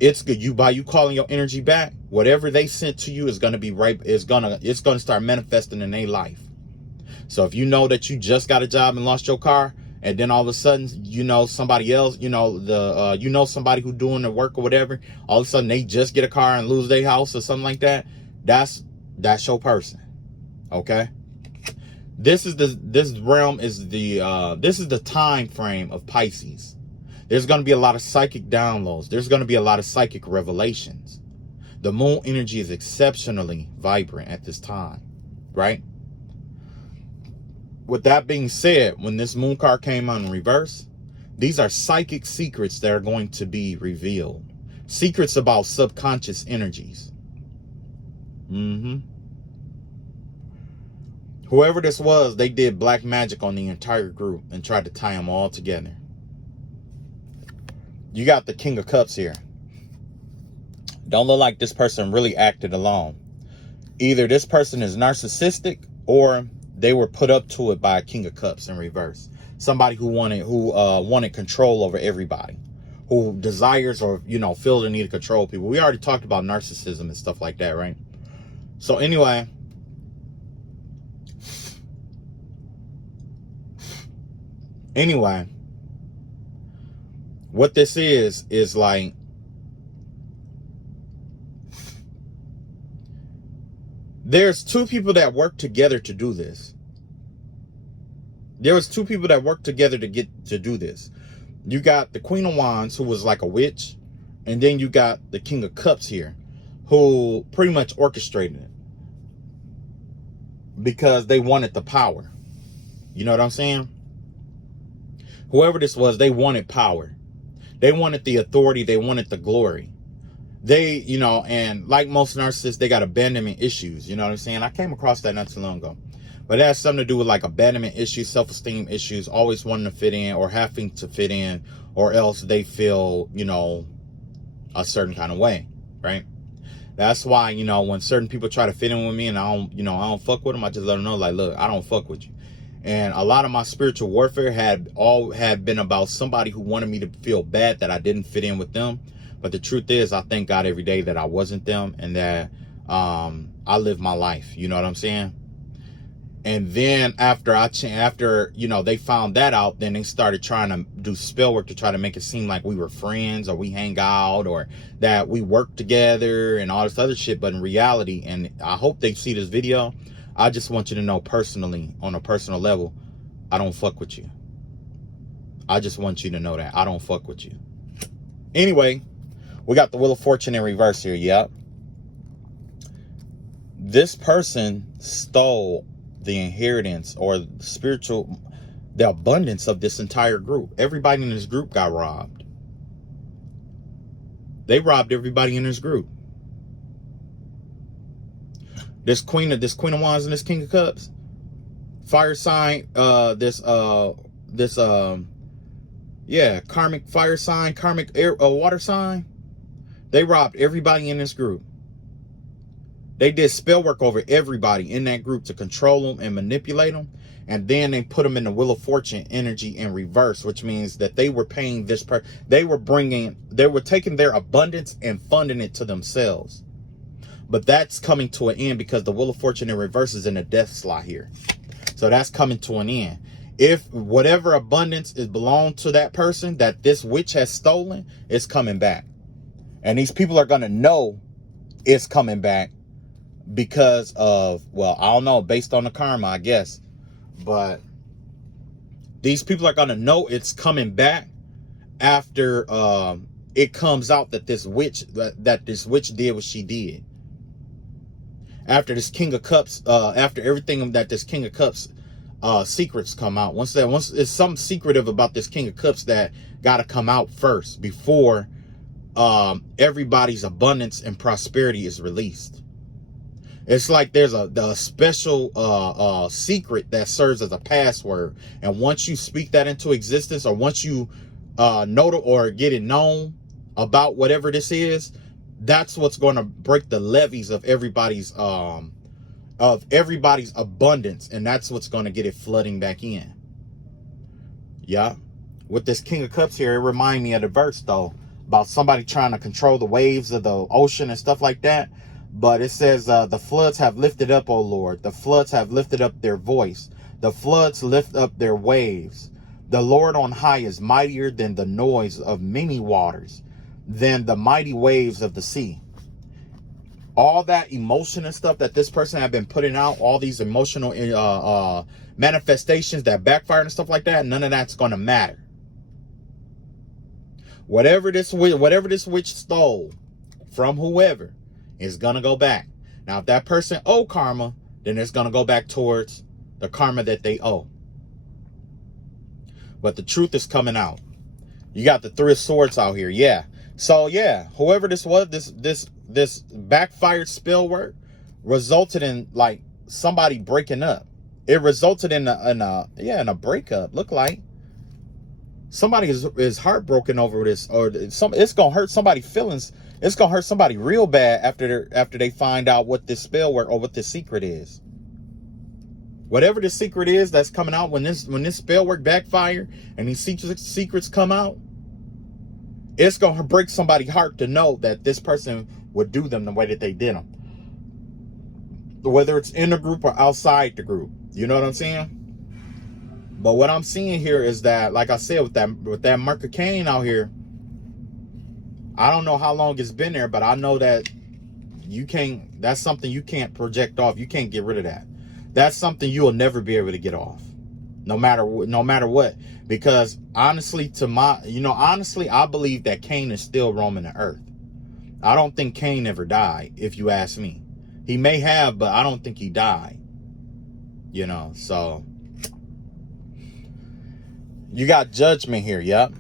it's good. By you calling your energy back, whatever they sent to you is going to be right. It's going to start manifesting in their life. So if you know that you just got a job and lost your car, and then all of a sudden, somebody else, somebody who's doing the work or whatever, all of a sudden they just get a car and lose their house or something like that. That's That's your person. Okay. This realm is this is the time frame of Pisces. There's going to be a lot of psychic downloads. There's going to be a lot of psychic revelations. The moon energy is exceptionally vibrant at this time, right? With that being said, when this moon card came on in reverse, these are psychic secrets that are going to be revealed. Secrets about subconscious energies. Whoever this was, they did black magic on the entire group and tried to tie them all together. You got the King of Cups here. Don't look like this person really acted alone. Either this person is narcissistic or they were put up to it by a King of Cups in reverse. Somebody who wanted control over everybody, who desires or, feel the need to control people. We already talked about narcissism and stuff like that, right? So anyway, what this is like, there's two people that work together to do this. There was two people that worked together to do this. You got the Queen of Wands, who was like a witch, and then you got the King of Cups here, who pretty much orchestrated it because they wanted the power. You know what I'm saying? Whoever this was, they wanted power. They wanted the authority. They wanted the glory. They, and like most narcissists, they got abandonment issues. You know what I'm saying? I came across that not too long ago. But it has something to do with like abandonment issues, self-esteem issues, always wanting to fit in or having to fit in, or else they feel, a certain kind of way, right? That's why, when certain people try to fit in with me and I don't fuck with them, I just let them know, like, look, I don't fuck with you. And a lot of my spiritual warfare had been about somebody who wanted me to feel bad that I didn't fit in with them. But the truth is, I thank God every day that I wasn't them and that I lived my life. You know what I'm saying? And then after they found that out, then they started trying to do spell work to try to make it seem like we were friends or we hang out or that we work together and all this other shit. But in reality, and I hope they see this video, I just want you to know personally, on a personal level, I don't fuck with you. I just want you to know that I don't fuck with you. Anyway, we got the Wheel of Fortune in reverse here. Yep. This person stole the inheritance or the abundance of this entire group. Everybody in this group got robbed. They robbed everybody in this group. This Queen of Wands and this King of Cups, fire sign, karmic fire sign, karmic air, water sign. They robbed everybody in this group. They did spell work over everybody in that group to control them and manipulate them. And then they put them in the Wheel of Fortune energy in reverse, which means that they were paying this person. They were taking their abundance and funding it to themselves. But that's coming to an end because the Wheel of Fortune in reverse is in a death slot here. So that's coming to an end. If whatever abundance is belonged to that person that this witch has stolen, it's coming back. And these people are going to know it's coming back because of, well, I don't know, based on the karma, I guess. But these people are going to know it's coming back after it comes out that this witch did what she did. After this King of Cups, after everything that this King of Cups secrets come out. Once it's something secretive about this King of Cups that got to come out first before everybody's abundance and prosperity is released. It's like there's the special secret that serves as a password, and once you speak that into existence, or once you know or get it known about whatever this is, that's what's going to break the levees of everybody's abundance, and that's what's going to get it flooding back in. Yeah, with this King of Cups here, it reminds me of the verse though about somebody trying to control the waves of the ocean and stuff like that. But it says, the floods have lifted up, O Lord. The floods have lifted up their voice. The floods lift up their waves. The Lord on high is mightier than the noise of many waters, than the mighty waves of the sea. all that emotion and stuff that this person had been putting out, all these emotional manifestations that backfired and stuff like that, none of that's going to matter. Whatever this witch stole from whoever is going to go back. Now, if that person owe karma, then it's going to go back towards the karma that they owe. But the truth is coming out. You got the Three of Swords out here. Yeah. So, yeah, whoever this was, this backfired spell work resulted in, like, somebody breaking up. It resulted in a breakup. Look like somebody is heartbroken over this, or it's gonna hurt somebody's feelings. It's gonna hurt somebody real bad after they find out what this spell work or what this secret is. Whatever the secret is that's coming out when this spell work backfire and these secrets come out, it's gonna break somebody's heart to know that this person would do them the way that they did them. Whether it's in the group or outside the group. You know what I'm saying? But what I'm seeing here is that, like I said, with that mark of Cain out here, I don't know how long it's been there, but I know that that's something you can't project off. You can't get rid of that. That's something you will never be able to get off. No matter what. Because honestly, I believe that Cain is still roaming the earth. I don't think Cain ever died, if you ask me. He may have, but I don't think he died. You know, so you got judgment here. Yep.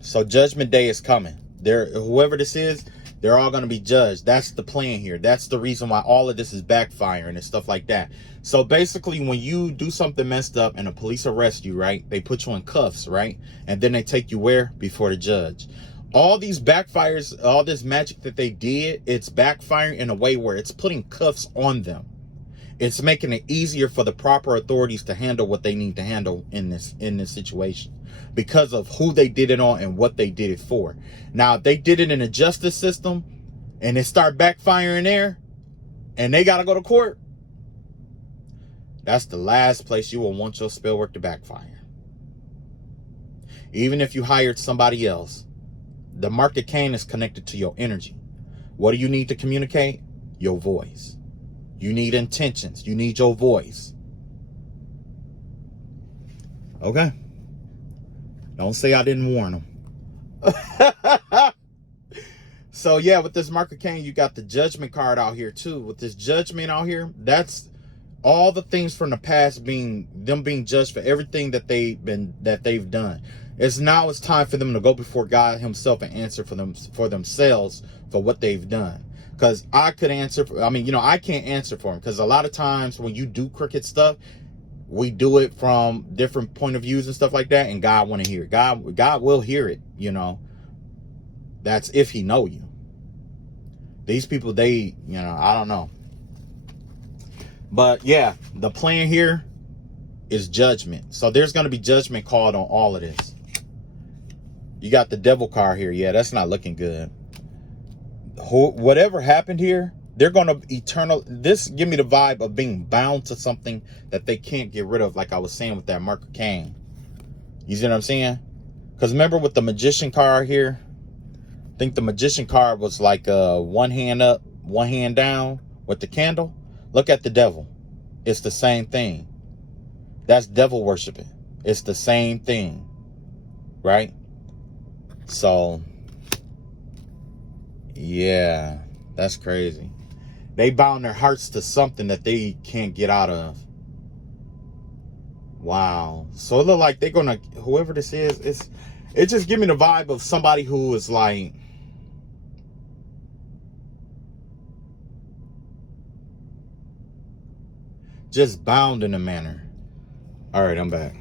So judgment day is coming. Whoever this is, they're all going to be judged. That's the plan here. That's the reason why all of this is backfiring and stuff like that. So basically, when you do something messed up and the police arrest you, right, they put you in cuffs, right? And then they take you where? Before the judge. All these backfires, all this magic that they did, it's backfiring in a way where it's putting cuffs on them. It's making it easier for the proper authorities to handle what they need to handle in this situation because of who they did it on and what they did it for. Now, if they did it in the justice system and it start backfiring there and they got to go to court, that's the last place you will want your spell work to backfire. Even if you hired somebody else, the mark of Cain is connected to your energy. What do you need to communicate? Your voice. You need intentions. You need your voice. Okay. Don't say I didn't warn them. So yeah, with this mark of Cain, you got the judgment card out here too. With this judgment out here, that's all the things from the past being judged for everything that they've done. It's time for them to go before God himself and answer for themselves for what they've done. Because I can't answer for them. Because a lot of times when you do crooked stuff, we do it from different point of views and stuff like that. And God want to hear it. God will hear it, you know. That's if he know you. These people, I don't know. But yeah, the plan here is judgment. So there's going to be judgment called on all of this. You got the devil card here. Yeah, that's not looking good. Whatever happened here, they're going to this give me the vibe of being bound to something that they can't get rid of, like I was saying with that mark of Cain. You see what I'm saying? Because remember with the magician card here, I think the magician card was like one hand up, one hand down with the candle. Look at the devil. It's the same thing. That's devil worshiping. It's the same thing. Right? So yeah, that's crazy. They bound their hearts to something that they can't get out of. Wow. So it look like they're gonna, whoever this is, it just give me the vibe of somebody who is like, just bound in a manner. All right, I'm back.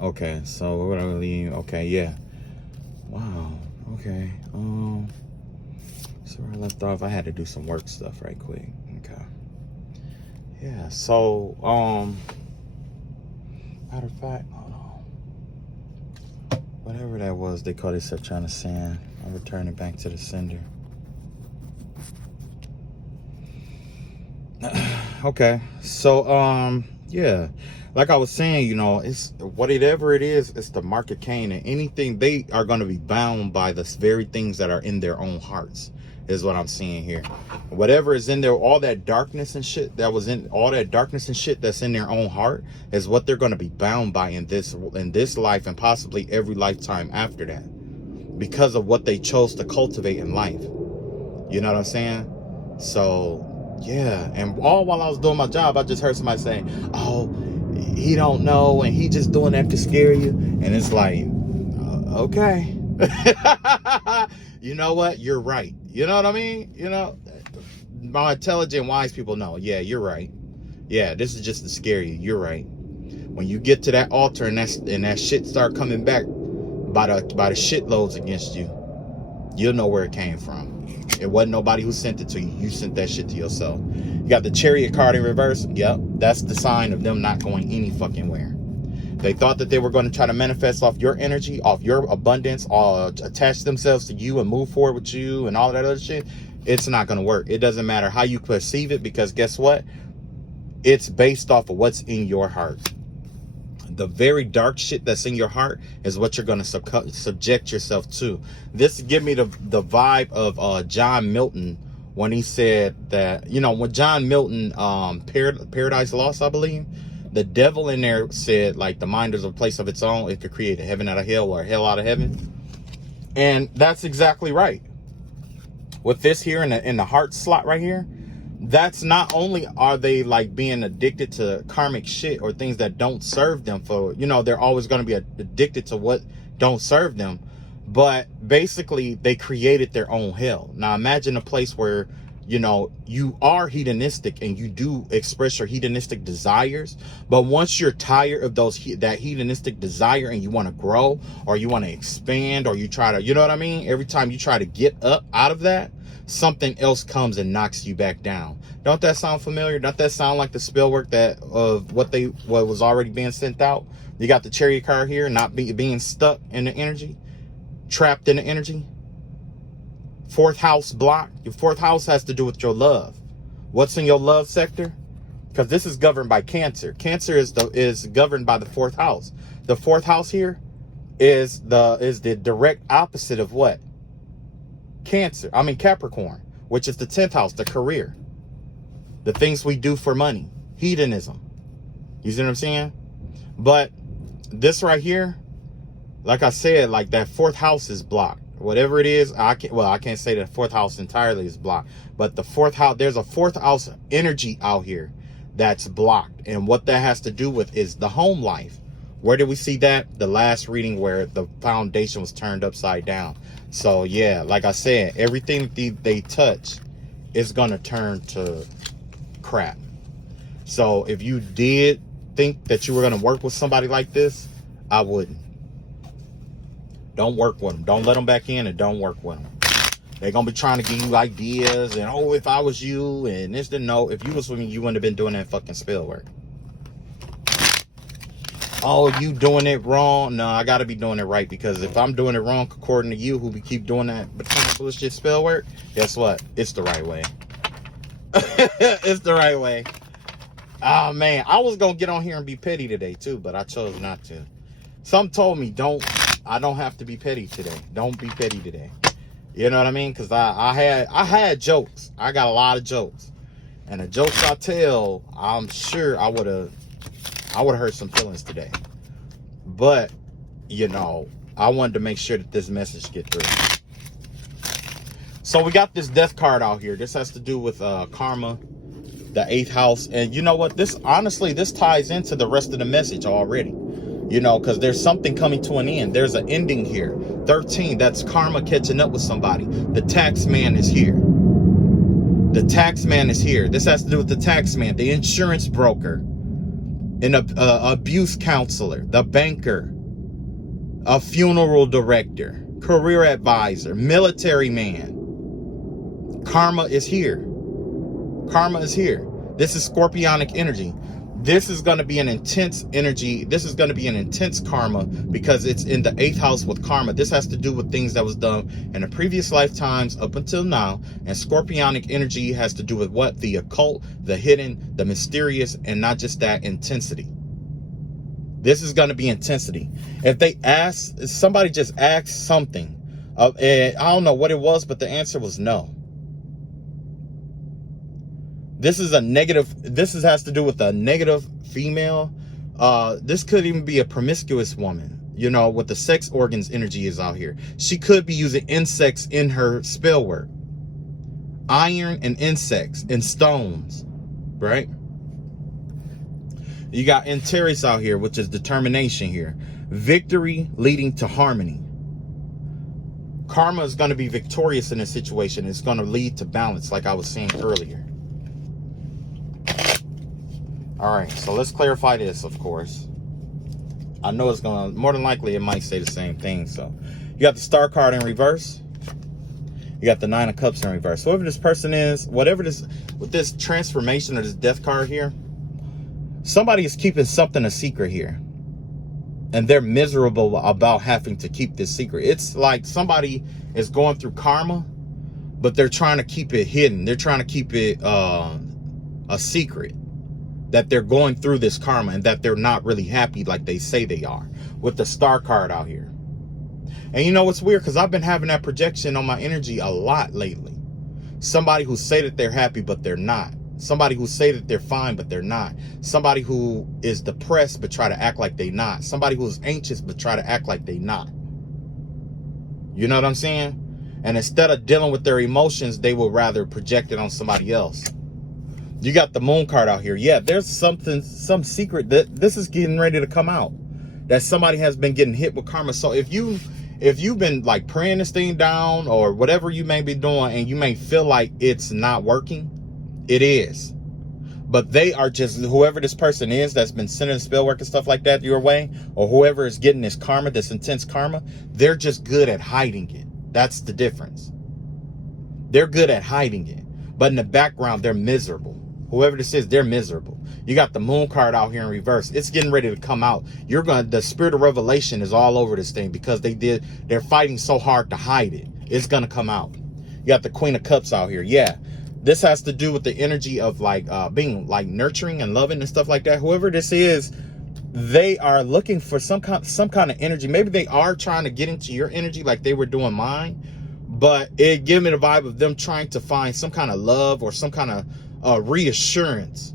Okay, so what are we? Okay, yeah. Wow. Okay. So where I left off, I had to do some work stuff right quick. Okay. Yeah. So matter of fact, hold on. Whatever that was, they called it trying to send. I'll return it back to the sender. Okay. So yeah, like I was saying, you know, it's whatever it is, it's the mark of Cain, and anything, they are going to be bound by the very things that are in their own hearts. is what I'm seeing here. Whatever is in there, all that darkness and shit that was in, all that darkness and shit that's in their own heart is what they're going to be bound by in this life, and possibly every lifetime after that, because of what they chose to cultivate in life. You know what I'm saying? So yeah. And all while I was doing my job, I just heard somebody saying, oh, he don't know, and he just doing that to scare you. And it's like, okay. You know what? You're right. You know what I mean? You know, my intelligent, wise people know. Yeah, you're right. Yeah, this is just to scare you. You're right. When you get to that altar and that shit start coming back by the shitloads against you, you'll know where it came from. It wasn't nobody who sent it to you. You sent that shit to yourself. You got the Chariot card in reverse. Yep, that's the sign of them not going any fucking where. They thought that they were going to try to manifest off your energy, off your abundance, or attach themselves to you and move forward with you and all that other shit. It's not going to work. It doesn't matter how you perceive it, because guess what? It's based off of what's in your heart. The very dark shit that's in your heart is what you're going to subject yourself to. This give me the vibe of John Milton, when he said that, you know, when John Milton, Paradise Lost, I believe, the devil in there said, like, the mind is a place of its own. It could create a heaven out of hell or a hell out of heaven. And that's exactly right. With this here in the heart slot right here, that's not only are they like being addicted to karmic shit or things that don't serve them, for, you know, they're always going to be addicted to what don't serve them, but basically they created their own hell. Now imagine a place where, you know, you are hedonistic and you do express your hedonistic desires, but once you're tired of that hedonistic desire and you want to grow, or you want to expand, or you try to, you know what I mean? Every time you try to get up out of that, something else comes and knocks you back down. Don't that sound familiar? Don't that sound like the spell work that of what was already being sent out? You got the Chariot card here, not being stuck in the energy, trapped in the energy. Fourth house block. Your fourth house has to do with your love. What's in your love sector? Because this is governed by Cancer. Cancer is governed by the fourth house. The fourth house here is the direct opposite of what? Capricorn, which is the 10th house, the career, the things we do for money, hedonism. You see what I'm saying? But this right here, like I said, like that fourth house is blocked. Whatever it is, I can't say that fourth house entirely is blocked, but the fourth house, there's a fourth house energy out here that's blocked. And what that has to do with is the home life. Where did we see that? The last reading, where the foundation was turned upside down. So yeah, like I said, everything they touch is going to turn to crap. So if you did think that you were going to work with somebody like this, I wouldn't. Don't work with them. Don't let them back in, and don't work with them. They're going to be trying to give you ideas and, oh, if I was you, and this, and no. If you was with me, you wouldn't have been doing that fucking spell work. Oh, you doing it wrong? No, I got to be doing it right, because if I'm doing it wrong according to you, who we keep doing that bullshit spell work, guess what? It's the right way. It's the right way. Oh, man. I was going to get on here and be petty today, too, but I chose not to. Some told me, I don't have to be petty today. Don't be petty today. You know what I mean? Because I had jokes. I got a lot of jokes. And the jokes I tell, I'm sure I would have hurt some feelings today. But, you know, I wanted to make sure that this message get through. So we got this death card out here. This has to do with karma, the 8th house. And you know what? This ties into the rest of the message already. You know, because there's something coming to an end. There's an ending here. 13, that's karma catching up with somebody. The tax man is here. The tax man is here. This has to do with the tax man, the insurance broker, an abuse counselor, the banker, a funeral director, career advisor, military man. Karma is here. Karma is here. This is scorpionic energy. This is going to be an intense energy. This is going to be an intense karma, because it's in the 8th house with karma. This has to do with things that was done in the previous lifetimes up until now. And scorpionic energy has to do with what? The occult, the hidden, the mysterious, and not just that, intensity. This is going to be intensity. If somebody just asked something, and I don't know what it was, but the answer was no. This is a negative. Has to do with a negative female. This could even be a promiscuous woman, you know, what the sex organs energy is out here. She could be using insects in her spell work. Iron and insects and stones, right? You got Antares out here, which is determination here. Victory leading to harmony. Karma is going to be victorious in this situation. It's going to lead to balance, like I was saying earlier. All right, so let's clarify this, of course. I know it's going to, more than likely, it might say the same thing. So you got the Star card in reverse. You got the Nine of Cups in reverse. Whoever this person is, whatever this, with this transformation or this death card here, somebody is keeping something a secret here. And they're miserable about having to keep this secret. It's like somebody is going through karma, but they're trying to keep it hidden. They're trying to keep it a secret. That they're going through this karma and that they're not really happy like they say they are. With the Star card out here. And you know what's weird? Because I've been having that projection on my energy a lot lately. Somebody who say that they're happy, but they're not. Somebody who say that they're fine, but they're not. Somebody who is depressed, but try to act like they not. Somebody who's anxious, but try to act like they not. You know what I'm saying? And instead of dealing with their emotions, they will rather project it on somebody else. You got the Moon card out here. Yeah, there's some secret that this is getting ready to come out. That somebody has been getting hit with karma. So if you've been like praying this thing down or whatever you may be doing and you may feel like it's not working, it is. But they are just, whoever this person is that's been sending spell work and stuff like that your way, or whoever is getting this karma, this intense karma, they're just good at hiding it. That's the difference. They're good at hiding it. But in the background, they're miserable. Whoever this is, they're miserable. You got the Moon card out here in reverse. It's getting ready to come out. The spirit of revelation is all over this thing because they're fighting so hard to hide it. It's going to come out. You got the Queen of Cups out here. Yeah. This has to do with the energy of like being like nurturing and loving and stuff like that. Whoever this is, they are looking for some kind of energy. Maybe they are trying to get into your energy like they were doing mine, but it gave me the vibe of them trying to find some kind of love or some kind of reassurance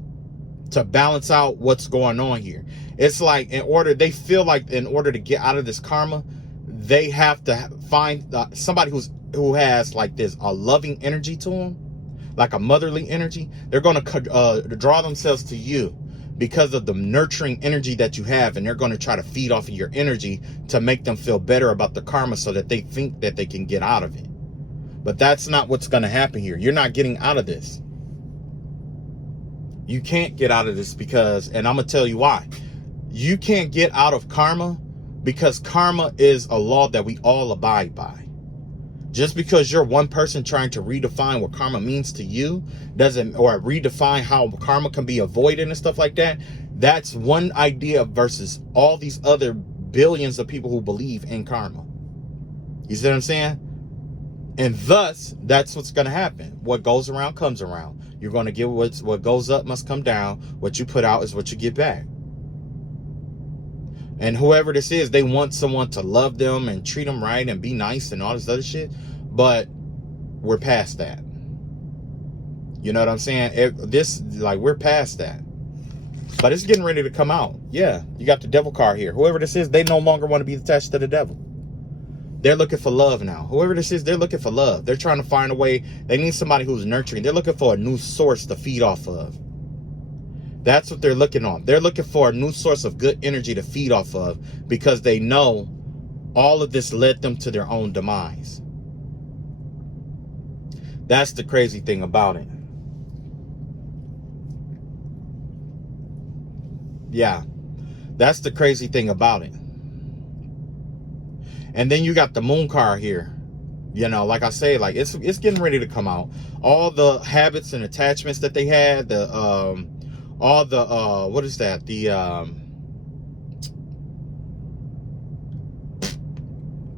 to balance out what's going on here. It's like they feel like in order to get out of this karma, they have to find somebody who has like this a loving energy to them, like a motherly energy. They're going to draw themselves to you because of the nurturing energy that you have, and they're going to try to feed off of your energy to make them feel better about the karma so that they think that they can get out of it. But that's not what's going to happen here. You're not getting out of this. You can't get out of this because, and I'm going to tell you why. You can't get out of karma because karma is a law that we all abide by. Just because you're one person trying to redefine what karma means to you or redefine how karma can be avoided and stuff like that. That's one idea versus all these other billions of people who believe in karma. You see what I'm saying? And thus, that's what's going to happen. What goes around comes around. You're going to get what goes up must come down. What you put out is what you get back. And whoever this is, they want someone to love them and treat them right and be nice and all this other shit. But we're past that. You know what I'm saying? We're past that. But it's getting ready to come out. Yeah, you got the Devil card here. Whoever this is, they no longer want to be attached to the devil. They're looking for love now. Whoever this is, they're looking for love. They're trying to find a way. They need somebody who's nurturing. They're looking for a new source to feed off of. That's what they're looking on. They're looking for a new source of good energy to feed off of because they know all of this led them to their own demise. That's the crazy thing about it. Yeah, that's the crazy thing about it. And then you got the Moon card here. You know, like I say, like it's getting ready to come out. All the habits and attachments that they had, what is that?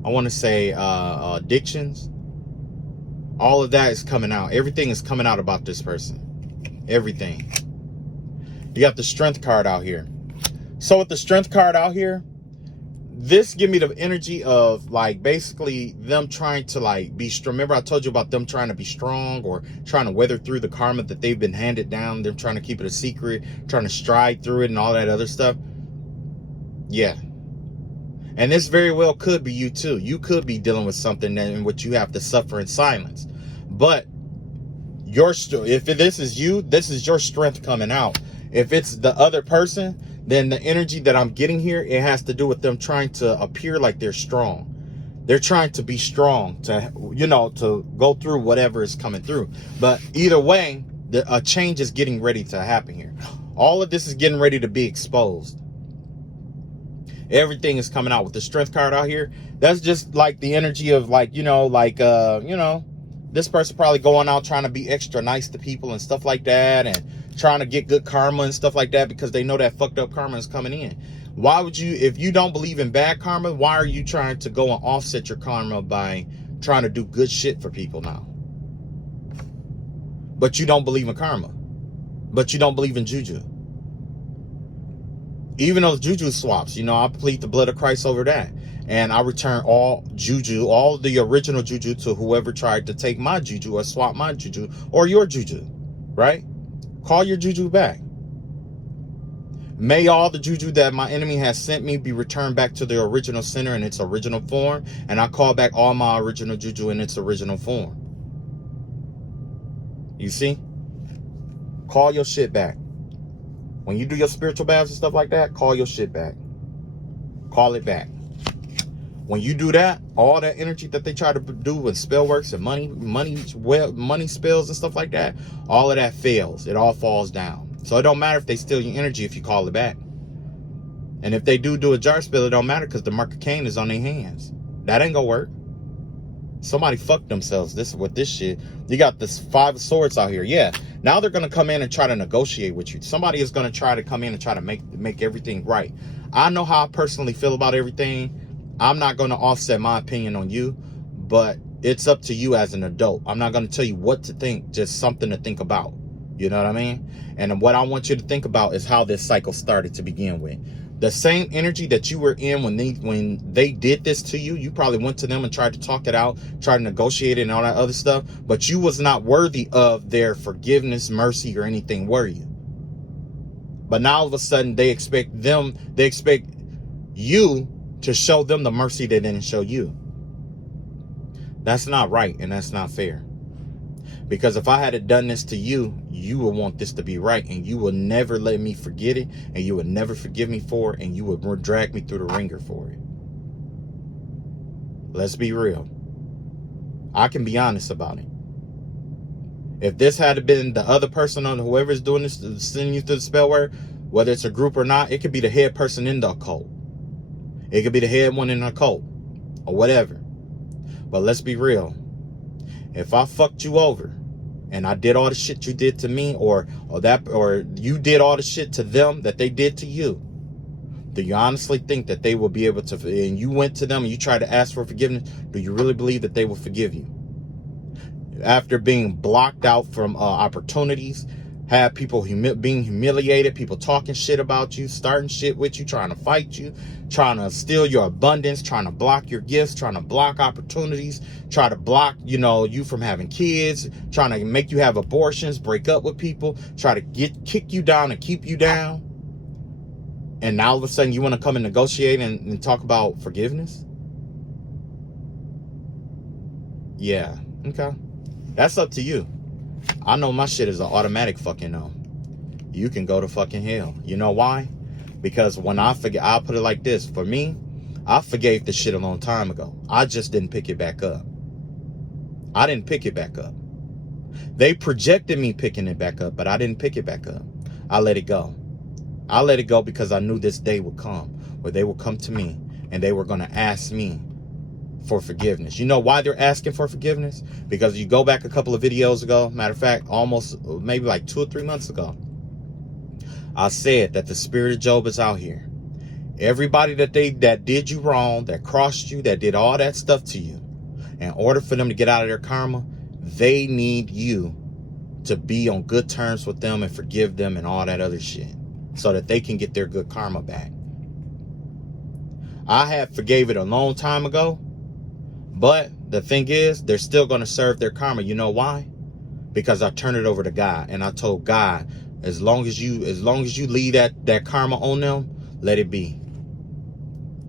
I want to say addictions. All of that is coming out. Everything is coming out about this person. Everything. You got the Strength card out here. So with the Strength card out here, this give me the energy of like basically them trying to like be strong. Remember I told you about them trying to be strong or trying to weather through the karma that they've been handed down. Them trying to keep it a secret, trying to stride through it and all that other stuff. Yeah. And this very well could be you too. You could be dealing with something in which you have to suffer in silence. But if this is you, this is your strength coming out. If it's the other person, then the energy that I'm getting here, it has to do with them trying to appear like they're strong. They're trying to be strong to, to go through whatever is coming through. But either way, a change is getting ready to happen here. All of this is getting ready to be exposed. Everything is coming out with the strength card out here. That's just like the energy of like, this person probably going out trying to be extra nice to people and stuff like that, and trying to get good karma and stuff like that because they know that fucked up karma is coming in. Why would you, if you don't believe in bad karma, why are you trying to go and offset your karma by trying to do good shit for people now? But you don't believe in karma. But you don't believe in juju. Even those juju swaps, I plead the blood of Christ over that. And I return all juju, all the original juju to whoever tried to take my juju or swap my juju or your juju, right? Call your juju back. May all the juju that my enemy has sent me be returned back to the original center in its original form. And I call back all my original juju in its original form. You see? Call your shit back. When you do your spiritual baths and stuff like that, call your shit back. Call it back. When you do that, all that energy that they try to do with spell works and money spells and stuff like that, all of that fails. It all falls down. So it don't matter if they steal your energy if you call it back. And if they do a jar spell, it don't matter because the mark of Cain is on their hands. That ain't gonna work. Somebody fucked themselves with this shit. You got this 5 of swords out here. Yeah. Now they're going to come in and try to negotiate with you. Somebody is going to try to come in and try to make everything right. I know how I personally feel about everything. I'm not going to offset my opinion on you, but it's up to you as an adult. I'm not going to tell you what to think, just something to think about. You know what I mean? And what I want you to think about is how this cycle started to begin with. The same energy that you were in when they did this to you, you probably went to them and tried to talk it out, tried to negotiate it and all that other stuff, but you was not worthy of their forgiveness, mercy, or anything, were you? But now all of a sudden they expect you to show them the mercy they didn't show you. That's not right, and that's not fair. Because if I had done this to you, you would want this to be right, and you will never let me forget it, and you would never forgive me for it, and you would drag me through the ringer for it. Let's be real. I can be honest about it. If this had been the other person on whoever's doing this, sending you through the spell word, whether it's a group or not, it could be the head person in the occult. It could be the head one in the occult, or whatever. But let's be real. If I fucked you over and I did all the shit you did to me, or you did all the shit to them that they did to you, do you honestly think that they will be able to, and you went to them and you tried to ask for forgiveness, do you really believe that they will forgive you? After being blocked out from opportunities, have people being humiliated, people talking shit about you, starting shit with you, trying to fight you, trying to steal your abundance, trying to block your gifts, trying to block opportunities, try to block, you from having kids, trying to make you have abortions, break up with people, try to kick you down and keep you down. And now all of a sudden you want to come and negotiate and talk about forgiveness? Yeah, okay. That's up to you. I know my shit is an automatic fucking no. You can go to fucking hell. You know why? Because when I forget, I'll put it like this. For me, I forgave the shit a long time ago. I just didn't pick it back up. I didn't pick it back up. They projected me picking it back up, but I didn't pick it back up. I let it go. I let it go because I knew this day would come where they would come to me and they were going to ask me for forgiveness. You know why they're asking for forgiveness? Because you go back a couple of videos ago, matter of fact, almost maybe like 2 or 3 months ago, I said that the spirit of Job is out here. Everybody that did you wrong, that crossed you, that did all that stuff to you, in order for them to get out of their karma, they need you to be on good terms with them and forgive them and all that other shit so that they can get their good karma back. I had forgave it a long time ago, but the thing is, they're still going to serve their karma. You know why? Because I turned it over to God, and I told God, as long as you leave that karma on them, let it be.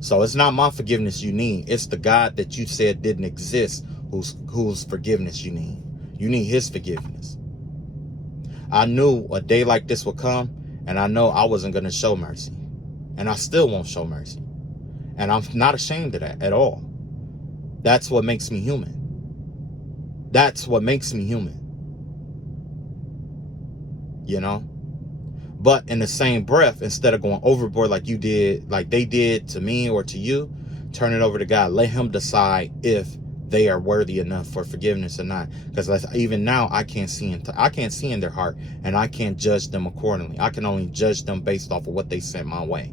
So it's not my forgiveness you need. It's the God that you said didn't exist whose forgiveness you need. You need his forgiveness. I knew a day like this would come, and I know I wasn't going to show mercy. And I still won't show mercy. And I'm not ashamed of that at all. That's what makes me human. That's what makes me human. You know? But in the same breath, instead of going overboard like you did, like they did to me or to you, turn it over to God. Let him decide if they are worthy enough for forgiveness or not. Because even now, I can't see in their heart, and I can't judge them accordingly. I can only judge them based off of what they sent my way.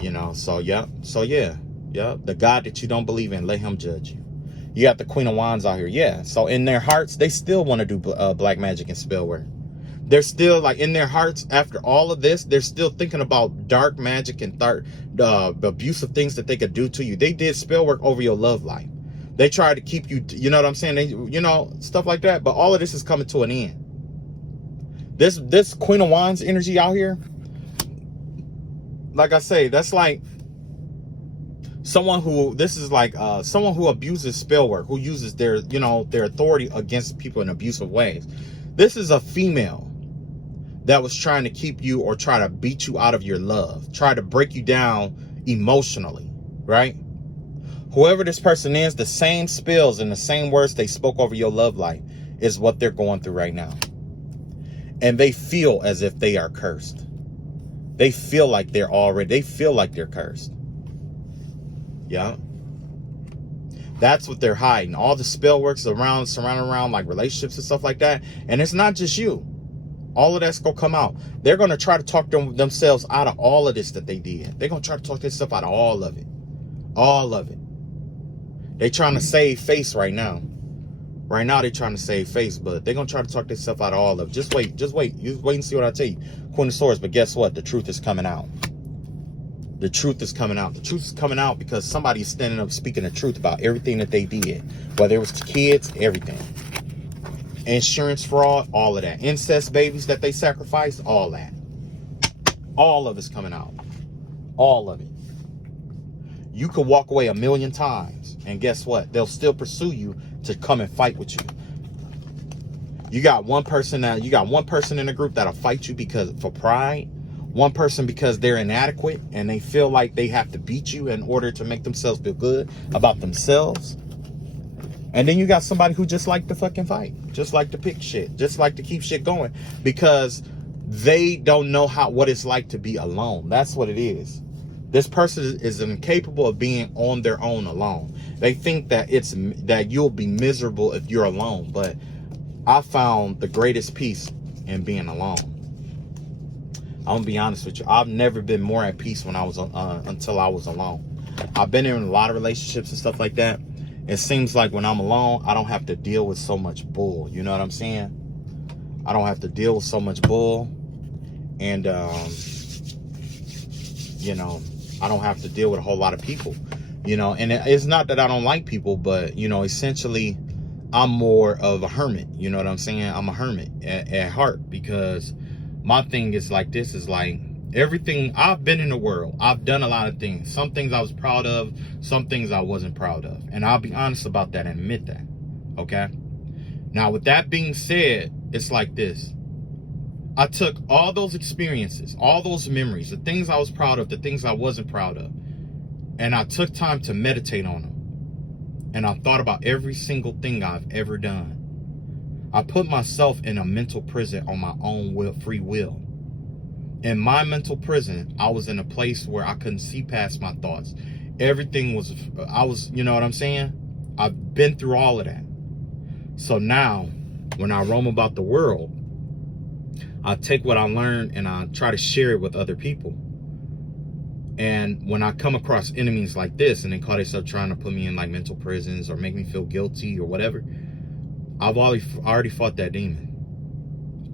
You know, so yeah. The God that you don't believe in, let him judge you. You got the Queen of Wands out here. Yeah. So in their hearts, they still want to do black magic and spell work. They're still, like, in their hearts, after all of this, they're still thinking about dark magic and the abusive things that they could do to you. They did spell work over your love life. They tried to keep you, you know what I'm saying? They, you know, stuff like that. But all of this is coming to an end. This Queen of Wands energy out here, like I say, that's like someone who abuses spell work, who uses their authority against people in abusive ways. This is a female that was trying to keep you or try to beat you out of your love, try to break you down emotionally, right? Whoever this person is, the same spells and the same words they spoke over your love life is what they're going through right now. And they feel as if they are cursed. They feel like they're cursed. Yeah. That's what they're hiding. All the spell works surrounding around like relationships and stuff like that. And it's not just you. All of that's going to come out. They're going to try to talk themselves out of all of this that they did. They're going to try to talk themselves out of all of it. All of it. They're trying to save face right now. Right now, they're trying to save face, but they're going to try to talk themselves out of all of it. Just wait. You wait and see what I tell you. Queen of Swords, but guess what? The truth is coming out. The truth is coming out. The truth is coming out because somebody's standing up speaking the truth about everything that they did. Whether it was to kids, everything. Insurance fraud, all of that. Incest babies that they sacrificed, all that. All of it's coming out. All of it. You could walk away 1,000,000 times, and guess what? They'll still pursue you to come and fight with you. You got one person in the group that'll fight you for pride. One person because they're inadequate and they feel like they have to beat you in order to make themselves feel good about themselves. And then you got somebody who just like to fucking fight, just like to pick shit, just like to keep shit going because they don't know what it's like to be alone. That's what it is. This person is incapable of being on their own alone. They think that you'll be miserable if you're alone. But I found the greatest peace in being alone. I'm gonna be honest with you. I've never been more at peace until I was alone. I've been in a lot of relationships and stuff like that. It seems like when I'm alone, I don't have to deal with so much bull. You know what I'm saying? I don't have to deal with so much bull. And, I don't have to deal with a whole lot of people. And it's not that I don't like people, but, essentially, I'm more of a hermit. You know what I'm saying? I'm a hermit at heart because my thing is like this is like everything I've been in the world. I've done a lot of things. Some things I was proud of, some things I wasn't proud of. And I'll be honest about that and admit that. Okay? Now, with that being said, it's like this. I took all those experiences, all those memories, the things I was proud of, the things I wasn't proud of, and I took time to meditate on them. And I thought about every single thing I've ever done. I put myself in a mental prison on my own free will. In my mental prison, I was in a place where I couldn't see past my thoughts. Everything was, you know what I'm saying? I've been through all of that. So now, when I roam about the world, I take what I learned and I try to share it with other people. And when I come across enemies like this and they call themselves trying to put me in like mental prisons or make me feel guilty or whatever, I've already fought that demon.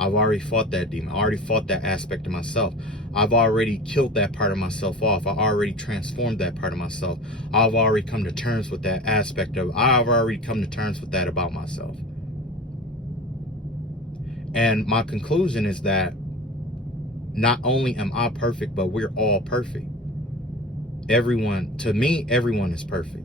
I've already fought that demon. I already fought that aspect of myself. I've already killed that part of myself off. I already transformed that part of myself. I've already come to terms with that aspect of, I've already come to terms with that about myself. And my conclusion is that not only am I perfect, but we're all perfect. Everyone, to me, everyone is perfect.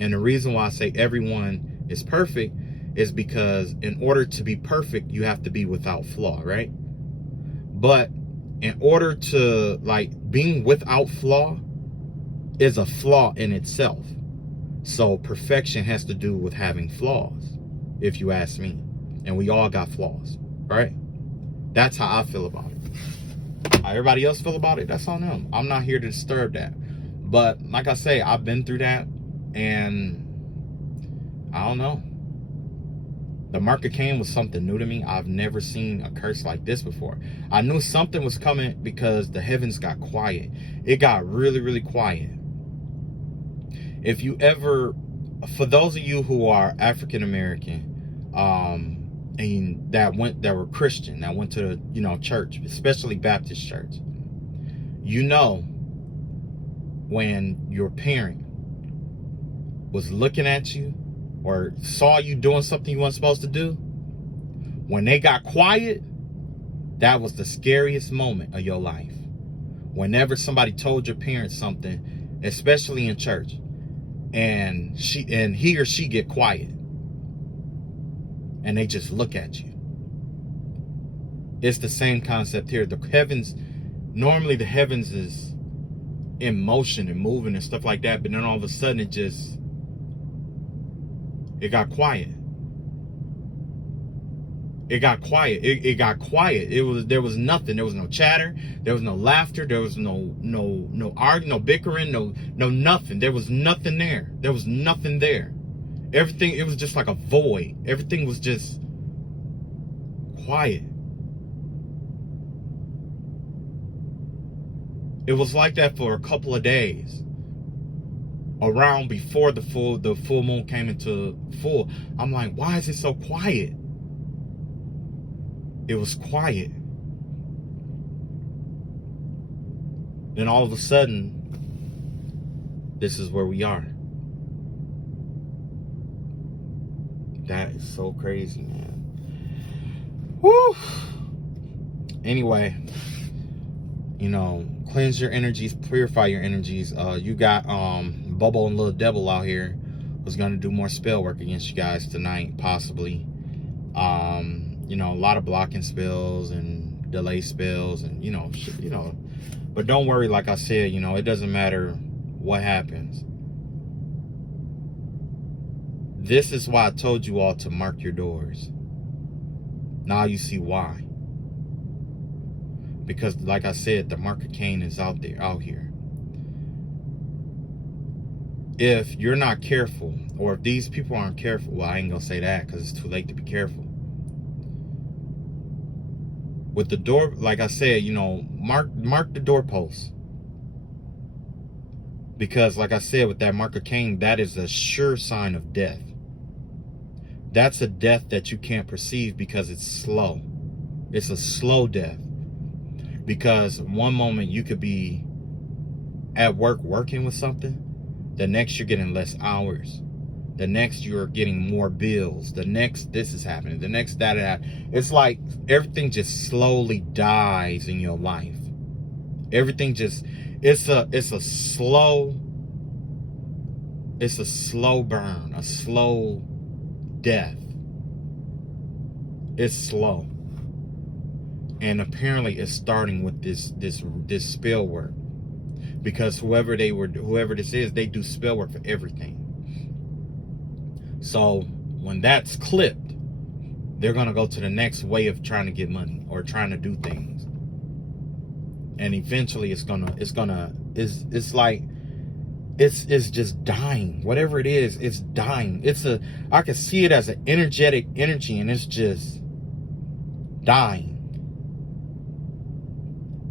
And the reason why I say everyone is perfect is because in order to be perfect, you have to be without flaw, right? But in order to, like, being without flaw is a flaw in itself. So perfection has to do with having flaws, if you ask me. And we all got flaws, right? That's how I feel about it. How everybody else feel about it, that's on them. I'm not here to disturb that. But like I say, I've been through that, and I don't know. The mark of Cain was something new to me. I've never seen a curse like this before. I knew something was coming because the heavens got quiet. It got really, really quiet. If you ever, for those of you who are African American, and that were Christian, that went to, church, especially Baptist church, when your parent was looking at you or saw you doing something you weren't supposed to do, when they got quiet, that was the scariest moment of your life. Whenever somebody told your parents something, especially in church, and he or she get quiet, and they just look at you. It's the same concept here. The heavens, normally the heavens is in motion and moving and stuff like that, but then all of a sudden it got quiet. It got quiet. It got quiet. There was nothing. There was no chatter. There was no laughter. There was no arguing, no bickering, no nothing. There was nothing there. There was nothing there. Everything, it was just like a void. Everything was just quiet. It was like that for a couple of days. Around before the full moon came into full. I'm like, why is it so quiet? It was quiet. Then all of a sudden, this is where we are. That is so crazy, man. Woo! Anyway, cleanse your energies, purify your energies. You got Bobo and Little Devil out here who's gonna do more spell work against you guys tonight, possibly. A lot of blocking spells and delay spells and but don't worry, like I said, it doesn't matter what happens. This is why I told you all to mark your doors. Now you see why. Because like I said, the mark of Cain is out here. If you're not careful, or if these people aren't careful, well, I ain't gonna say that because it's too late to be careful. With the door, like I said, mark the doorposts. Because like I said, with that mark of Cain, that is a sure sign of death. That's a death that you can't perceive because it's slow. It's a slow death. Because one moment you could be at work working with something, the next you're getting less hours, the next you're getting more bills, the next this is happening, the next that. It's like everything just slowly dies in your life. Everything just, it's a slow burn, a slow death. It's slow. And apparently it's starting with this spell work. Because whoever this is, they do spell work for everything. So when that's clipped, they're gonna go to the next way of trying to get money or trying to do things. And eventually it's just dying. Whatever it is, it's dying. I can see it as an energetic energy, and it's just dying.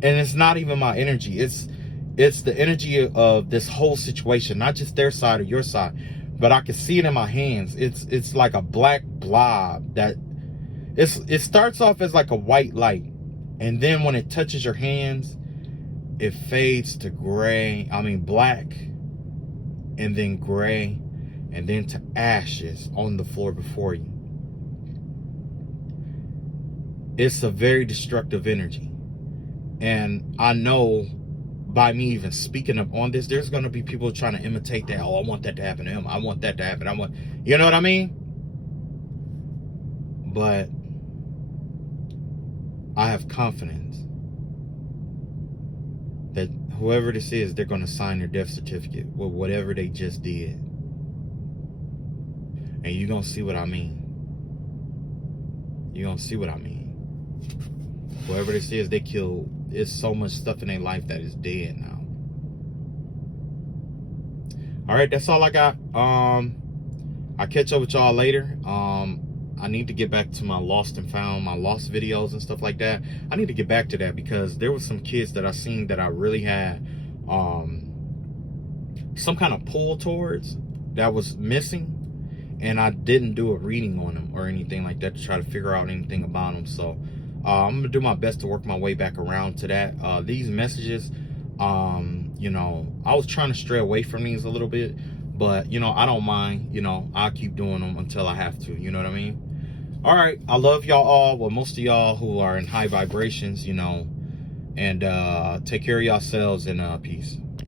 And it's not even my energy. It's the energy of this whole situation, not just their side or your side, but I can see it in my hands. It's like a black blob that it starts off as like a white light, and then when it touches your hands, it fades to gray, black, and then gray, and then to ashes on the floor before you. It's a very destructive energy. And I know by me even speaking up on this, there's going to be people trying to imitate that. Oh, I want that to happen to him. I want that to happen. You know what I mean? But I have confidence that whoever this is, they're going to sign their death certificate with whatever they just did. And you're going to see what I mean. You're going to see what I mean. Whoever this is, they killed. It's so much stuff in their life that is dead now. All right, that's all I got. I'll catch up with y'all later. I need to get back to my lost and found, my lost videos and stuff like that. I need to get back to that because there were some kids that I seen that I really had some kind of pull towards that was missing, and I didn't do a reading on them or anything like that to try to figure out anything about them. So I'm gonna do my best to work my way back around to that. These messages, you know, I was trying to stray away from these a little bit, but you know, I don't mind. You know, I'll keep doing them until I have to. You know what I mean? All right, I love y'all all. Well, most of y'all who are in high vibrations, you know, and take care of yourselves, and peace.